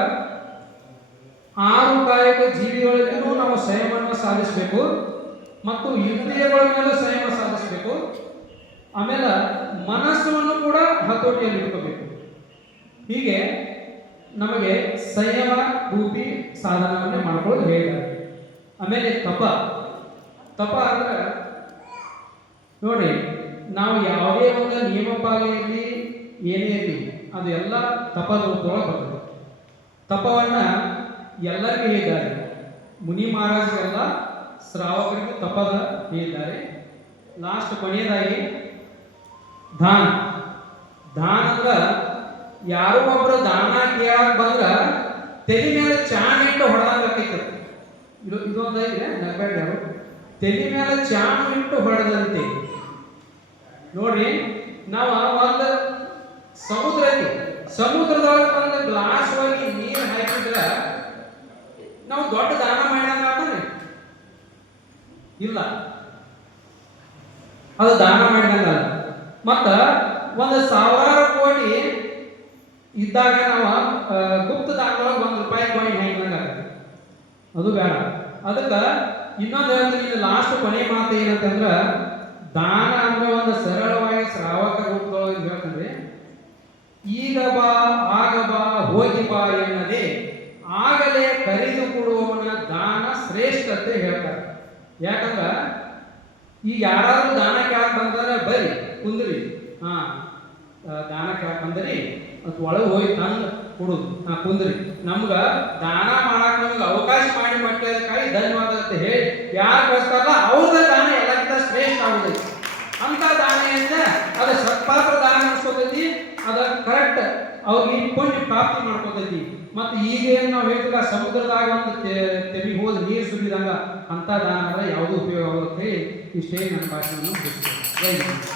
6 ಕಾಯಕ ಜೀವಿಗಳಲ್ಲಿಯೂ ನಾವು ಸಂಯಮವನ್ನು ಸಾಧಿಸಬೇಕು ಮತ್ತು ಇಂದ್ರಿಯಗಳ ಮೇಲೆ ಸಂಯಮ ಸಾಧಿಸಬೇಕು. ಆಮೇಲೆ ಮನಸ್ಸನ್ನು ಕೂಡ ಹತೋಟಿಯಲ್ಲಿ ಇಟ್ಕೋಬೇಕು. ಹೀಗೆ ನಮಗೆ ಸಂಯಮ ರೂಪಿ ಸಾಧನವನ್ನೇ ಮಾಡ್ಕೊಳ್ಳೋದು ಹೇಳಿದ್ದಾರೆ. ಆಮೇಲೆ ತಪ ಅಂದ್ರೆ ನೋಡಿ, ನಾವು ಯಾವುದೇ ಒಂದು ನಿಯಮಪಾಲನೆಯಲ್ಲಿ ಏನೇ ಇರಲಿ ಅದು ಎಲ್ಲ ತಪದ ರೂಪದೊಳಗೆ ಬರ್ತದೆ. ತಪವನ್ನ ಎಲ್ಲರಿಗೂ ಹೇಳಿದ್ದಾರೆ. ಮುನಿ ಮಹಾರಾಜರೆಲ್ಲ ಶ್ರಾವಕರಿಗೂ ತಪದ ಹೇಳಿದ್ದಾರೆ. ಲಾಸ್ಟ್ ಕೊನೆಯದಾಗಿ ದಾನ ಅಂದ್ರೆ ಯಾರೋ ಒಬ್ಬರು ದಾನ ಕೇಳಕ್ ಬಂದ್ರ ತಲೆ ಮೇಲೆ ಚಾಣ ಇಟ್ಟು ಹೊಡೆದಂಗಾಕೈತೆ. ಇದೊಂದು ಇದೆ ನಗಬೇಡ, ಯಾರು ತಲೆ ಮೇಲೆ ಚಾಣ ಇಟ್ಟು ಹೊಡೆದಂತೆ. ನೋಡ್ರಿ, ನಾವು ಒಂದು ಸಮುದ್ರದೊಳಗೆ ಒಂದು ಗ್ಲಾಸ್ ಹೋಗಿ ನೀರು ಹಾಕಿದ್ರ ನಾವು ದೊಡ್ಡ ದಾನ ಮಾಡಿದಂಗ ಆಗ್ತದೆ ಇಲ್ಲ, ಅದು ದಾನ ಮಾಡಿದಂಗ. ಮತ್ತ ಒಂದು 1000 ಕೋಟಿ ಹೋಗಿ ಇದ್ದಾಗ ನಾವು ಗುಪ್ತ ದಾನದೊಳಗೆ ₹1 ಕಾಯಿನ್ ಹಾಕಿದಂಗಾಗತ್ತೆ, ಅದು ಬೇಡ. ಅದಕ್ಕೆ ಇನ್ನೊಂದು ಹೇಳ್ತೀನಿ, ಇದು ಲಾಸ್ಟ್ ಕೊನೆ ಮಾತು ಏನಂತಂದ್ರೆ, ದಾನ ಅಂದ್ರೆ ಒಂದು ಸರಳವಾಗಿ ಶ್ರಾವಕ ರೂಪದೊಳಗೆ ಹೇಳ್ತಾರೆ, ಈಗ ಬಾ ಆಗ ಬಾ ಹೋಗಿ ಬಾ ಎನ್ನದೆ ಆಗಲೇ ಕರೆದು ಕೊಡುವವನ ದಾನ ಶ್ರೇಷ್ಠ ಅಂತ ಹೇಳ್ತಾರೆ. ಯಾಕಂದ್ರೆ ಈಗ ಯಾರಾದ್ರೂ ದಾನ ಕೇಳಕ್ ಬಂದ್ರೆ ಬರ್ರಿ ಕುಂದ್ರಿ, ದಾನ ಕೇಳಕ್ ಬಂದ್ರಿ ಅದು ಒಳಗೆ ಹೋಗಿ ತಂದು ಕೊಡುದು, ಕುಂದ್ರಿ, ನಮ್ಗೆ ದಾನ ಮಾಡಕ್ ನಮ್ಗೆ ಅವಕಾಶ ಮಾಡಿ ಕೊಟ್ಟದಕ್ಕಾಗಿ ಧನ್ಯವಾದ ಅಂತ ಹೇಳಿ ಯಾರು ಕಳಿಸ್ತಾರಲ್ಲ ಅವ್ರದ ದಾನ ಎಲ್ಲಕ್ಕಿಂತ ಶ್ರೇಷ್ಠ ಆಗುದೈತಿ. ಅಂತ ದಾನ ಏನಿದೆ ಅದು ಸತ್ಪಾತ್ರ ದಾನ ಅನಿಸ್ಕೋತೈತಿ, ಅದ ಕರೆಕ್ಟ್ ಅವ್ರಿಗೆ ಪುಣ್ಯ ಪ್ರಾಪ್ತಿ ಮಾಡ್ಕೋತೈತಿ. ಮತ್ತು ಈಗ ಏನು ನಾವು ಹೇಳ್ತಿಲ್ಲ, ಸಮುದ್ರದಾಗ ಒಂದು ತೆವಿ ಹೋದ ನೀರು ಸುರಿದಂಗ ಅಂತ ದಾನ ಅಂದ್ರೆ ಯಾವುದೂ ಉಪಯೋಗ ಆಗುತ್ತೆ. ಇಷ್ಟೇ ನನ್ನ ಭಾಷೆಯನ್ನು ಮುಗಿಸ್ತೇನೆ. ಜೈ ಹಿಂದ್.